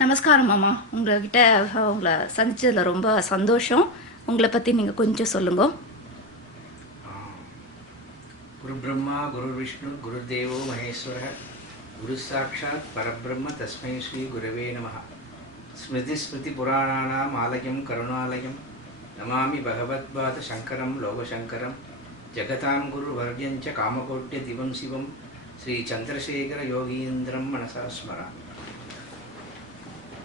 நமஸ்காரம் மாமா. உங்ககிட்ட உங்களை சந்திச்சதில் ரொம்ப சந்தோஷம். உங்களை பற்றி நீங்கள் கொஞ்சம் சொல்லுங்க. குரு பிரம்மா குரு விஷ்ணு குரு தேவோ மகேஸ்வர குரு சாட்சாத் பரபிரம்ம தஸ்மை ஸ்ரீ குரவே நம. ஸ்மிருதி ஸ்மிருதி புராணானாம் ஆலயம் கருணாலயம் நமாமி பகவத்பாத சங்கரம் லோகசங்கரம் ஜகதாம் குரு வர்யஞ்ச காமகோட்டிய திவம் சிவம் ஸ்ரீ சந்திரசேகர யோகீந்திரம் மனசா ஸ்மராமி.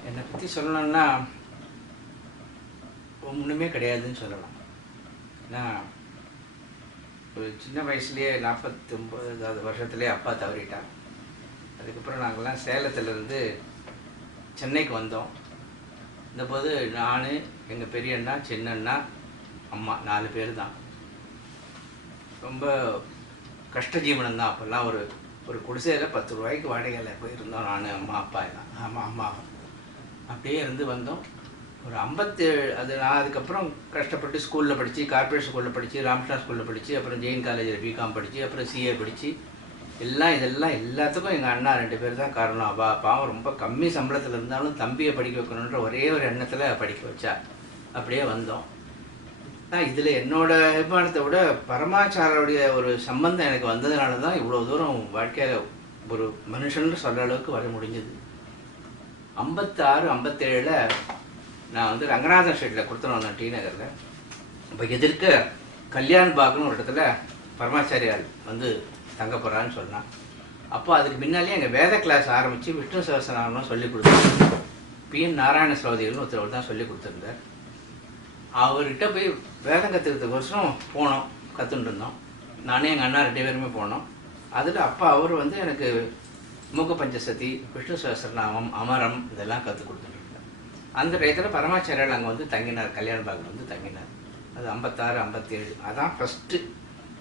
என்னை பற்றி சொல்லணும்னா ஒன்றுமே கிடையாதுன்னு சொல்லலாம். ஏன்னா ஒரு சின்ன வயசுலேயே 49வது வருஷத்துலேயே அப்பா தவறிட்டார். அதுக்கப்புறம் நாங்கள்லாம் சேலத்துலேருந்து சென்னைக்கு வந்தோம். இந்தபோது நான், எங்கள் பெரிய அண்ணா, சின்ன அண்ணா, அம்மா 4 பேர் தான். ரொம்ப கஷ்ட ஜீவனம் தான். அப்போல்லாம் ஒரு குடிசையில் 10 ரூபாய்க்கு வாடகையில் போயிருந்தோம். நான், அம்மா, அப்பா எல்லாம். அம்மா அப்படியே இருந்து வந்தோம். ஒரு 57 நான் அதுக்கப்புறம் கஷ்டப்பட்டு ஸ்கூலில் படித்து, கார்பரேட் ஸ்கூலில் படித்து, ராமகிருஷ்ணா ஸ்கூலில் படித்து, அப்புறம் ஜெயின் காலேஜில் பிகாம் படித்து, அப்புறம் சிஏ படித்து, இதெல்லாம் எல்லாத்துக்கும் எங்கள் அண்ணா 2 பேர் தான் காரணம். அப்பாவும் ரொம்ப கம்மி சம்பளத்தில் இருந்தாலும் தம்பியை படிக்க வைக்கணுன்ற ஒரே ஒரு எண்ணத்தில் படிக்க வச்சா. அப்படியே வந்தோம். இதில் என்னோட அபிமானத்தை விட பரமாச்சாரோடைய ஒரு சம்பந்தம் எனக்கு வந்ததுனால தான் இவ்வளோ தூரம் வாழ்க்கையில் ஒரு மனுஷன்னு சொல்கிற அளவுக்கு வர முடிஞ்சது. 56, 57 நான் ரங்கநாதன் ஸ்ட்ரீட்டில் கொடுத்துன்னு வந்தேன், டி நகரில். இப்போ எதிர்க்க கல்யாண் பாக்னு ஒரு இடத்துல பரமாச்சாரியால் தங்க போகிறான்னு சொன்னான். அப்போ அதுக்கு முன்னாலே எங்கள் வேத கிளாஸ் ஆரம்பித்து விஷ்ணு சகஸ்ரநாமம் சொல்லி கொடுத்தாங்க. பிஎன் நாராயண சௌதிகள்னு ஒருத்தர் தான் சொல்லி கொடுத்துருந்தார். அவர்கிட்ட போய் வேதம் கற்றுக்கிறதுக்கோசரம் போனோம், கற்றுட்டு இருந்தோம். நானே எங்கள் அண்ணா 2 பேருமே போனோம். அதில் அப்பா அவர் எனக்கு மூக்க பஞ்சசதி, விஷ்ணு சகஸ்ரநாமம், அமரம் இதெல்லாம் கற்றுக் கொடுத்துருந்தார். அந்த டயத்தில் பரமாச்சாரியால் அங்கே தங்கினார், கல்யாண பாகில் தங்கினார். அது 56, 57 அதான் ஃபஸ்ட்டு.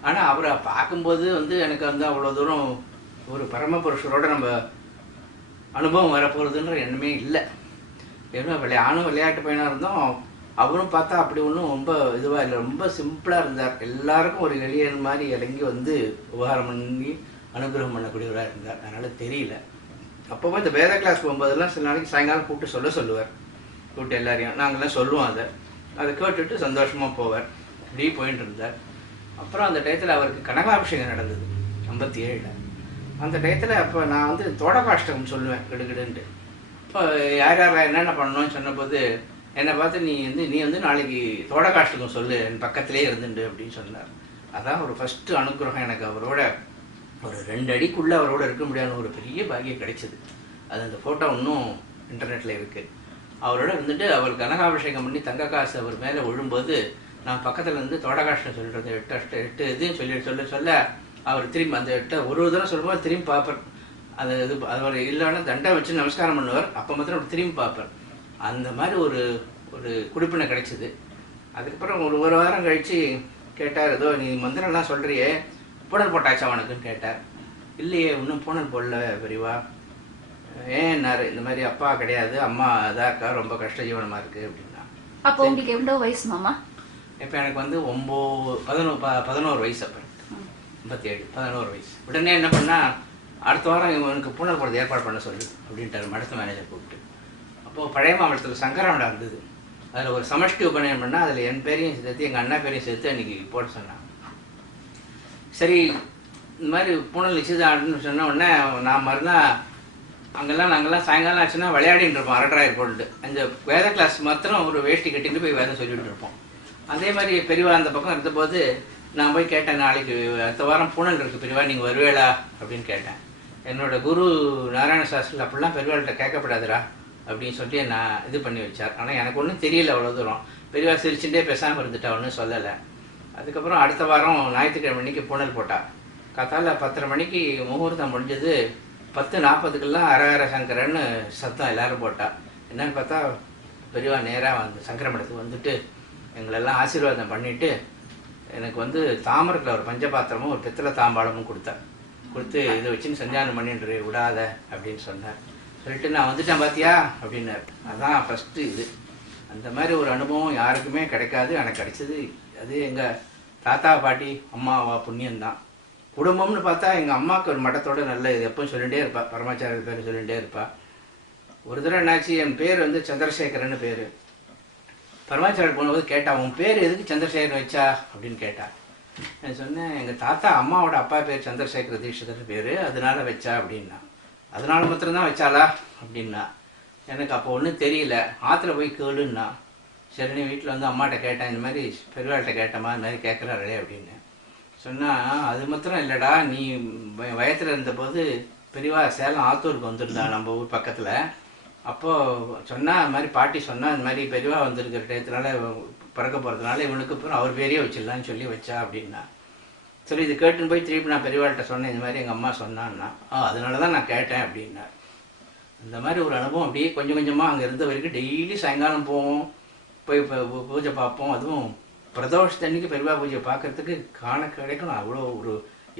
ஆனால் அவரை பார்க்கும்போது எனக்கு அவ்வளோ தூரம் ஒரு பரமபுருஷரோட நம்ம அனுபவம் வரப்போகிறதுன்ற எண்ணமே இல்லை. ஏன்னா விளையாட்டு பையனாக இருந்தோம். அவரும் பார்த்தா அப்படி ஒன்றும் ரொம்ப இதுவாக இல்லை, ரொம்ப சிம்பிளாக இருந்தார். எல்லாருக்கும் ஒரு எளியன் மாதிரி இறங்கி உபகாரம் பண்ணி அனுகிரகம் பண்ணக்கூடியவராக இருந்தார். அதனால் தெரியல. அப்போவும் இந்த வேத கிளாஸ் போகும்போதெல்லாம் சில நாளைக்கு சாயங்காலம் கூப்பிட்டு சொல்லுவார். கூப்பிட்டு எல்லாரையும் நாங்கள்லாம் சொல்லுவோம். அதை கேட்டுட்டு சந்தோஷமாக போவார். இப்படி போயிட்டு இருந்தார். அப்புறம் அந்த டயத்தில் அவருக்கு கனகாபிஷேகம் நடந்தது 57. அந்த டயத்தில் அப்போ நான் தோடகாஷ்டகம் சொல்லுவேன் கிடுகிடுன்ட்டு. இப்போ யார் என்னென்ன பண்ணணும்னு சொன்னபோது என்னை பார்த்து நீ நாளைக்கு தோடகாஷ்டகம் சொல்லு, என் பக்கத்திலே இருந்துண்டு அப்படின்னு சொன்னார். அதான் ஒரு ஃபஸ்ட்டு அனுகிரகம். எனக்கு அவரோட ஒரு 2 அடிக்குள்ளே அவரோட இருக்க முடியாத ஒரு பெரிய பாக்கியம் கிடைச்சிது. அது அந்த ஃபோட்டோ இன்னும் இன்டர்நெட்டில் இருக்குது. அவரோட அவர் கனகாபிஷேகம் பண்ணி தங்க காசு அவர் மேலே விழும்போது நான் பக்கத்தில் தோடகாஷ்டம் சொல்கிறது 8 இதையும் சொல்ல அவர் திரும்பி அந்த 8 ஒரு தடவை சொல்லும்போது திரும்பி பார்ப்பார். அது அவர் இல்லைன்னா தண்டை வச்சு நமஸ்காரம் பண்ணுவார். அப்போ மாத்திரம் அவர் திரும்பி பார்ப்பார். அந்த மாதிரி ஒரு குடிப்பினை கிடைச்சிது. அதுக்கப்புறம் ஒரு வாரம் கழித்து கேட்டார், ஏதோ நீ மந்திரம்லாம் சொல்கிறியே, பூனல் போட்டாச்சா அவனுக்குன்னு கேட்டார். இல்லையே, இன்னும் பூனல் போடல பெரியவா. ஏன்னாரு, இந்த மாதிரி அப்பா கிடையாது, அம்மா இதாக இருக்கா, ரொம்ப கஷ்ட ஜீவனமாக இருக்குது அப்படின்னா. அப்போ உங்களுக்கு எவ்வளோ வயசு மாமா? இப்போ எனக்கு 11 வயசு. அப்போ 57, 11 வயசு. உடனே என்ன பண்ணால், அடுத்த வாரம் இவனுக்கு பூனல் போடுறது ஏற்பாடு பண்ண சொல்லு அப்படின்ட்டார் மடத்து மேனேஜர் கூப்பிட்டு. அப்போது பழைய மாவட்டத்தில் சங்கராமடா இருந்தது. அதில் ஒரு சமஷ்டி உபநயனம் பண்ணால் அதில் என் பேரையும் சேர்த்து எங்கள் அண்ணா பேரையும் சேர்த்து அன்றைக்கி போட சொன்னான். சரி, இந்த மாதிரி பூனல் நிச்சயதான்னு சொன்ன உடனே நான் மறுநாள் நாங்கள்லாம் சாயங்காலம் ஆச்சுன்னா விளையாடிட்டு இருப்போம். அரட்ராயர் போட்டு அந்த வேத கிளாஸ் மாத்திரம் ஒரு வேஷ்டி கட்டிட்டு போய் வேதம் சொல்லிட்டு இருப்போம். அதே மாதிரி பெரியவா அந்த பக்கம் இருந்தபோது நான் போய் கேட்டேன், நாளைக்கு அடுத்த வாரம் பூனல் இருக்குது பெரியவா, நீங்கள் வருவேளா அப்படின்னு கேட்டேன். என்னோட குரு நாராயண சாஸ்திரியில் அப்படிலாம் பெரியவாள்கிட்ட கேட்கப்படாதுரா அப்படின்னு சொல்லி நான் இது பண்ணி வச்சார். ஆனால் எனக்கு ஒன்றும் தெரியல அவ்வளோ தூரம். பெரியவா சிரிச்சுட்டே பேசாமல் இருந்துட்டா, ஒன்றும் சொல்லலை. அதுக்கப்புறம் அடுத்த வாரம் ஞாயிற்றுக்கிழமை மணிக்கு பூனல் போட்டாள். காத்தால 10:30 மணிக்கு முகூர்த்தம் முடிஞ்சது. 10:40க்கெல்லாம் அரஹர சங்கரன்னு சத்தம் எல்லோரும் போட்டா. என்னன்னு பார்த்தா பெரியவா நேராக சங்கர மடத்துக்கு எங்களெல்லாம் ஆசீர்வாதம் பண்ணிவிட்டு எனக்கு தாமரத்தில் ஒரு பஞ்சபாத்திரமும் ஒரு பித்தளை தாம்பாளமும் கொடுத்து இதை வச்சுன்னு சஞ்சானம் பண்ணிட்டு விடாத அப்படின்னு சொன்னார். சொல்லிட்டு நான் வந்துட்டேன் பார்த்தியா அப்படின்னார். அதான் ஃபஸ்ட்டு இது. அந்த மாதிரி ஒரு அனுபவம் யாருக்குமே கிடைக்காது, எனக்கு கிடைச்சது. அது எங்கள் தாத்தா பாட்டி அம்மாவா புண்ணியந்தான். குடும்பம்னு பார்த்தா எங்கள் அம்மாவுக்கு ஒரு மட்டத்தோட நல்ல இது எப்பவும் சொல்லிகிட்டே இருப்பாள். பரமாச்சாரிய பேர் சொல்லிகிட்டே இருப்பாள். ஒரு தடவை என்னாச்சு, என் பேர் வந்து சந்திரசேகரன்னு பேர். பரமாச்சாரர் போனபோது கேட்டா, உன் பேர் எதுக்கு சந்திரசேகரன் வச்சா அப்படின்னு கேட்டா. நான் சொன்னேன், எங்கள் தாத்தா அம்மாவோட அப்பா பேர் சந்திரசேகர தீட்சிதர் பேர், அதனால வச்சா அப்படின்னா. அதனால மாத்திரம்தான் வச்சாளா அப்படின்னா. எனக்கு அப்போ ஒன்றும் தெரியல, ஆற்றுல போய் கேளுன்னா. சரி, நீ வீட்டில் வந்து அம்மாட்ட கேட்டேன், இந்த மாதிரி பெரியவாள்கிட்ட கேட்டம்மா, இந்த மாதிரி கேட்குறாளே அப்படின்னு சொன்னால், அது மாத்திரம் இல்லைடா, நீ வயத்தில் இருந்தபோது பெரியவா சேலம் ஆத்தூருக்கு வந்திருந்தா நம்ம ஊர் பக்கத்தில். அப்போது சொன்னால், இந்த மாதிரி பாட்டி சொன்னால், இந்த மாதிரி பெரியவா வந்திருக்கிற டயத்தினால பிறக்க போகிறதுனால இவனுக்கு அப்புறம் அவர் பேரையே வச்சிடலான்னு சொல்லி வச்சா அப்படின்னா. சரி, இது கேட்டுன்னு போய் திருப்பி நான் பெரியவாள்கிட்ட சொன்னேன், இந்த மாதிரி எங்கள் அம்மா சொன்னான்னா. அதனால தான் நான் கேட்டேன் அப்படின்னா. இந்த மாதிரி ஒரு அனுபவம் அப்படியே கொஞ்சம் கொஞ்சமாக அங்கே இருந்த வரைக்கும் டெய்லி சாயங்காலம் போவோம், போய் பூஜை பார்ப்போம். அதுவும் பிரதோஷத்தன்னைக்கு பெரியவா பூஜை பார்க்கறதுக்கு கிடைக்கணும். அவ்வளோ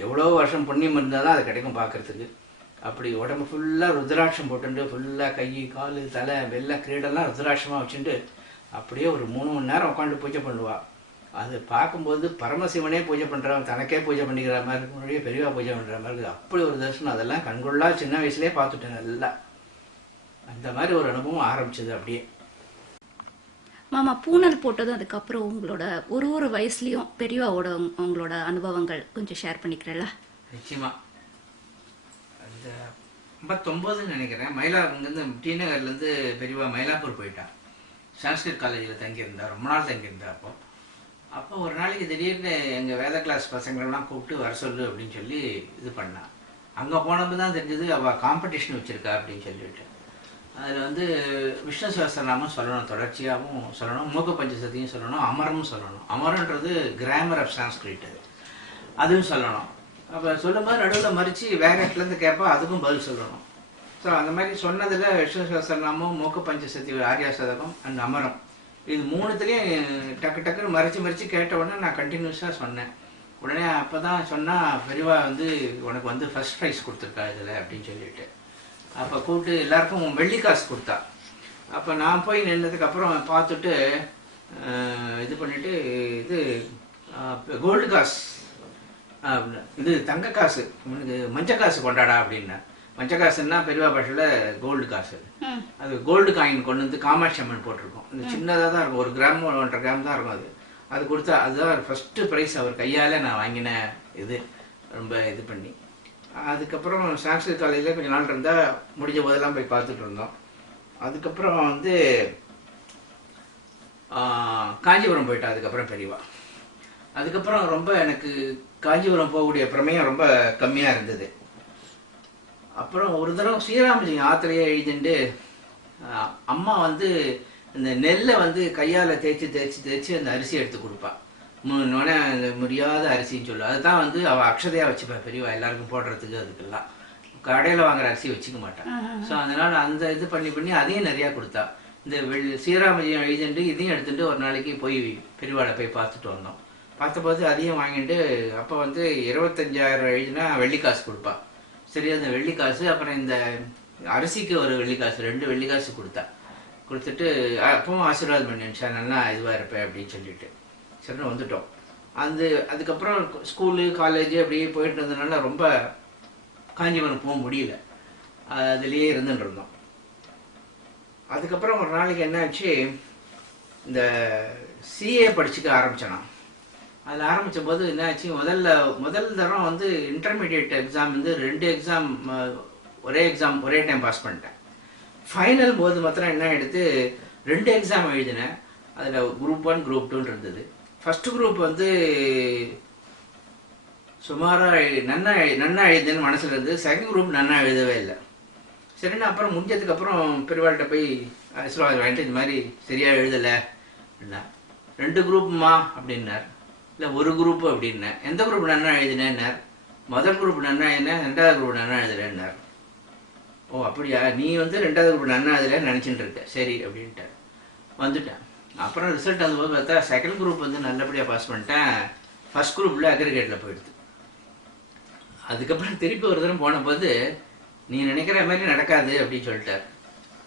எவ்வளோ வருஷம் புண்ணியம் இருந்தால் தான் அது கிடைக்கும் பார்க்கறதுக்கு. அப்படி உடம்பு ஃபுல்லாக ருத்ராட்சம் போட்டுட்டு, ஃபுல்லாக கை கால் தலை வெள்ளை கிரீடெல்லாம் ருத்ராட்சமாக வச்சுட்டு அப்படியே ஒரு 3 மணி நேரம் உட்காந்து பூஜை பண்ணுவாள். அது பார்க்கும்போது பரமசிவனே பூஜை பண்ணுறவன் தனக்கே பூஜை பண்ணிக்கிற மாதிரி இருக்கு, முன்னாடியே பெரியவா பூஜை பண்ணுற மாதிரி இருக்குது. அப்படி ஒரு தரிசனம். அதெல்லாம் கண்கொள்ளா சின்ன வயசுலேயே பார்த்துட்டேன் நல்லா. அந்த மாதிரி ஒரு அனுபவம் ஆரம்பிச்சது அப்படியே. மாமா, பூனல் போட்டதும் அதுக்கப்புறம் உங்களோட ஒரு வயசுலயும் பெரியவாவோட உங்களோட அனுபவங்கள் கொஞ்சம் ஷேர் பண்ணிக்கிறல்ல? நிச்சயமா. அந்த 59 நினைக்கிறேன், இங்கேருந்து டி நகர்லேருந்து பெரியவா மயிலாப்பூர் போயிட்டான். சான்ஸ்கிரிட் காலேஜில் தங்கியிருந்தா, ரொம்ப நாள் தங்கியிருந்தா. அப்போ ஒரு நாளைக்கு திடீர்னு எங்கள் வேத கிளாஸ் பசங்களெல்லாம் கூப்பிட்டு வர சொல்லு அப்படின்னு சொல்லி இது பண்ணான். அங்கே போனப்போ தான் தெரிஞ்சது அவள் காம்படிஷன் வச்சுருக்கா அப்படின்னு சொல்லிட்டு. அதில் வந்து விஷ்ணு சஹஸ்ரநாமம் சொல்லணும், தொடர்ச்சியாகவும் சொல்லணும், மூக்க பஞ்சசதியும் சொல்லணும், அமரமும் சொல்லணும். அமரன்றது கிராமர் ஆஃப் சான்ஸ்கிரிட், அதுவும் சொல்லணும். அப்போ சொல்லும்போது நடுவில் மறித்து வேற இடத்துலேருந்து கேட்பா, அதுக்கும் பதில் சொல்லணும். ஸோ அந்த மாதிரி சொன்னதில் விஷ்ணு சஹஸ்ரநாமம், மூக்க பஞ்சசதி, ஆர்யா சதகம் அண்ட் அமரம், இது 3த்துலேயும் டக்குன்னு மறித்து கேட்ட உடனே நான் கண்டினியூஸாக சொன்னேன். உடனே அப்போ தான் சொன்னால், பெரியவா வந்து உனக்கு வந்து ஃபர்ஸ்ட் ப்ரைஸ் கொடுத்துருக்கா இதில் அப்படின்னு சொல்லிட்டு. அப்போ கூப்பிட்டு எல்லாருக்கும் வெள்ளி காசு கொடுத்தா. அப்போ நான் போய் நின்றதுக்கப்புறம் பார்த்துட்டு இது பண்ணிவிட்டு, இது கோல்டு காசு அப்படின்னு, இது தங்க காசு, உனக்கு மஞ்சள் காசு கொண்டாடா அப்படின்னா. மஞ்சள் காசுன்னா பெரியவா பாஷையில் கோல்டு காசு. அது கோல்டு காயின் கொண்டு வந்து காமாட்சி அம்மன் போட்டிருக்கோம். இந்த சின்னதாக தான் இருக்கும், 1 கிராம் 1.5 கிராம் தான் இருக்கும். அது கொடுத்தா அதுதான் ஃபஸ்ட்டு ப்ரைஸ் அவர் கையால் நான் வாங்கின இது, ரொம்ப இது பண்ணி. அதுக்கப்புறம் சான்ஸ்கிரிட் காலேஜில் கொஞ்சம் நாள் இருந்தால், முடிஞ்ச போதெல்லாம் போய் பார்த்துட்டு இருந்தோம். அதுக்கப்புறம் வந்து காஞ்சிபுரம் போயிட்டா. அதுக்கப்புறம் பெரியவா. அதுக்கப்புறம் ரொம்ப எனக்கு காஞ்சிபுரம் போகக்கூடிய பிரமேயம் ரொம்ப கம்மியாக இருந்தது. அப்புறம் ஒரு தடவை ஸ்ரீராமஜெயம் ஆத்திரையே எழுதிட்டு, அம்மா வந்து இந்த நெல்லை வந்து கையால் தேய்ச்சி அந்த அரிசி எடுத்து கொடுப்பாள். முடியாத அரிசின்னு சொல்லு. அதுதான் வந்து அவள் அக்ஷதையாக வச்சுப்பா பெரியவா, எல்லாருக்கும் போடுறதுக்கு. அதுக்கெல்லாம் கடையில் வாங்குற அரிசி வச்சுக்க மாட்டான். ஸோ அதனால் அந்த இது பண்ணி அதையும் நிறையா கொடுத்தா. இந்த ஸ்ரீராமஜெயம் எழுதிட்டு இதையும் எடுத்துகிட்டு ஒரு நாளைக்கு போய் பெரியவாளை போய் பார்த்துட்டு வந்தோம். பார்த்தபோது அதையும் வாங்கிட்டு, அப்போ வந்து 25,000 எழுதினா வெள்ளிக்காசு கொடுப்பா. சரி, அந்த வெள்ளிக்காசு, அப்புறம் இந்த அரிசிக்கு ஒரு வெள்ளிக்காசு, 2 வெள்ளிக்காசு கொடுத்துட்டு அப்பவும் ஆசீர்வாதம் பண்ணிடுச்சா, நல்லா இதுவாக இருப்பேன் அப்படின்னு சொல்லிட்டு. சரின்னு வந்துட்டோம். அதுக்கப்புறம் ஸ்கூலு காலேஜு அப்படியே போயிட்டு இருந்ததுனால ரொம்ப காஞ்சிபுரம் போக முடியல, அதுலேயே இருந்துட்டு இருந்தோம். அதுக்கப்புறம் ஒரு நாளைக்கு என்னாச்சு, இந்த சிஏ படிச்சுக்க ஆரம்பித்தேன். அதில் ஆரம்பித்த போது என்னாச்சு, முதல் தரம் வந்து இன்டர்மீடியட் எக்ஸாம் வந்து 2 எக்ஸாம் ஒரே டைம் பாஸ் பண்ணிட்டேன். ஃபைனல் போது மாத்திரம் என்ன எடுத்து 2 எக்ஸாம் எழுதினேன். அதில் குரூப் 1 குரூப் 2 இருந்தது. ஃபஸ்ட்டு குரூப் வந்து சுமாராக நன்னா எழுதுன்னு மனசில் இருந்து, செகண்ட் குரூப் நன்னா எழுதவே இல்லை. சரின்னு அப்புறம் முடிஞ்சதுக்கப்புறம் பெரியவாள்கிட்ட போய் ஆசீர்வாதம் வாங்கிட்டு, இந்த மாதிரி சரியாக எழுதலை அப்படின்னா. 2 குரூப்புமா அப்படின்னார். இல்லை 1 குரூப்பு அப்படின்னேன். எந்த குரூப் நன்னா எழுதினேன்னார். முதல் குரூப் நன்னா எழுதினேன், 2வது குரூப் நன்னா எழுதுறேன்னார். ஓ அப்படியா, நீ வந்து 2வது குரூப் நன்னா எழுதலைன்னு நினச்சிட்டு இருக்க, சரி அப்படின்ட்டு வந்துட்டேன். அப்புறம் ரிசல்ட் வந்தபோது பார்த்தா செகண்ட் குரூப் வந்து நல்லபடியாக பாஸ் பண்ணிட்டேன். ஃபர்ஸ்ட் குரூப்பில் அக்ரிகேட்டில் போயிடுது. அதுக்கப்புறம் திருப்பி ஒரு தரம் போனபோது, நீ நினைக்கிற மாதிரி நடக்காது அப்படின்னு சொல்லிட்டார்.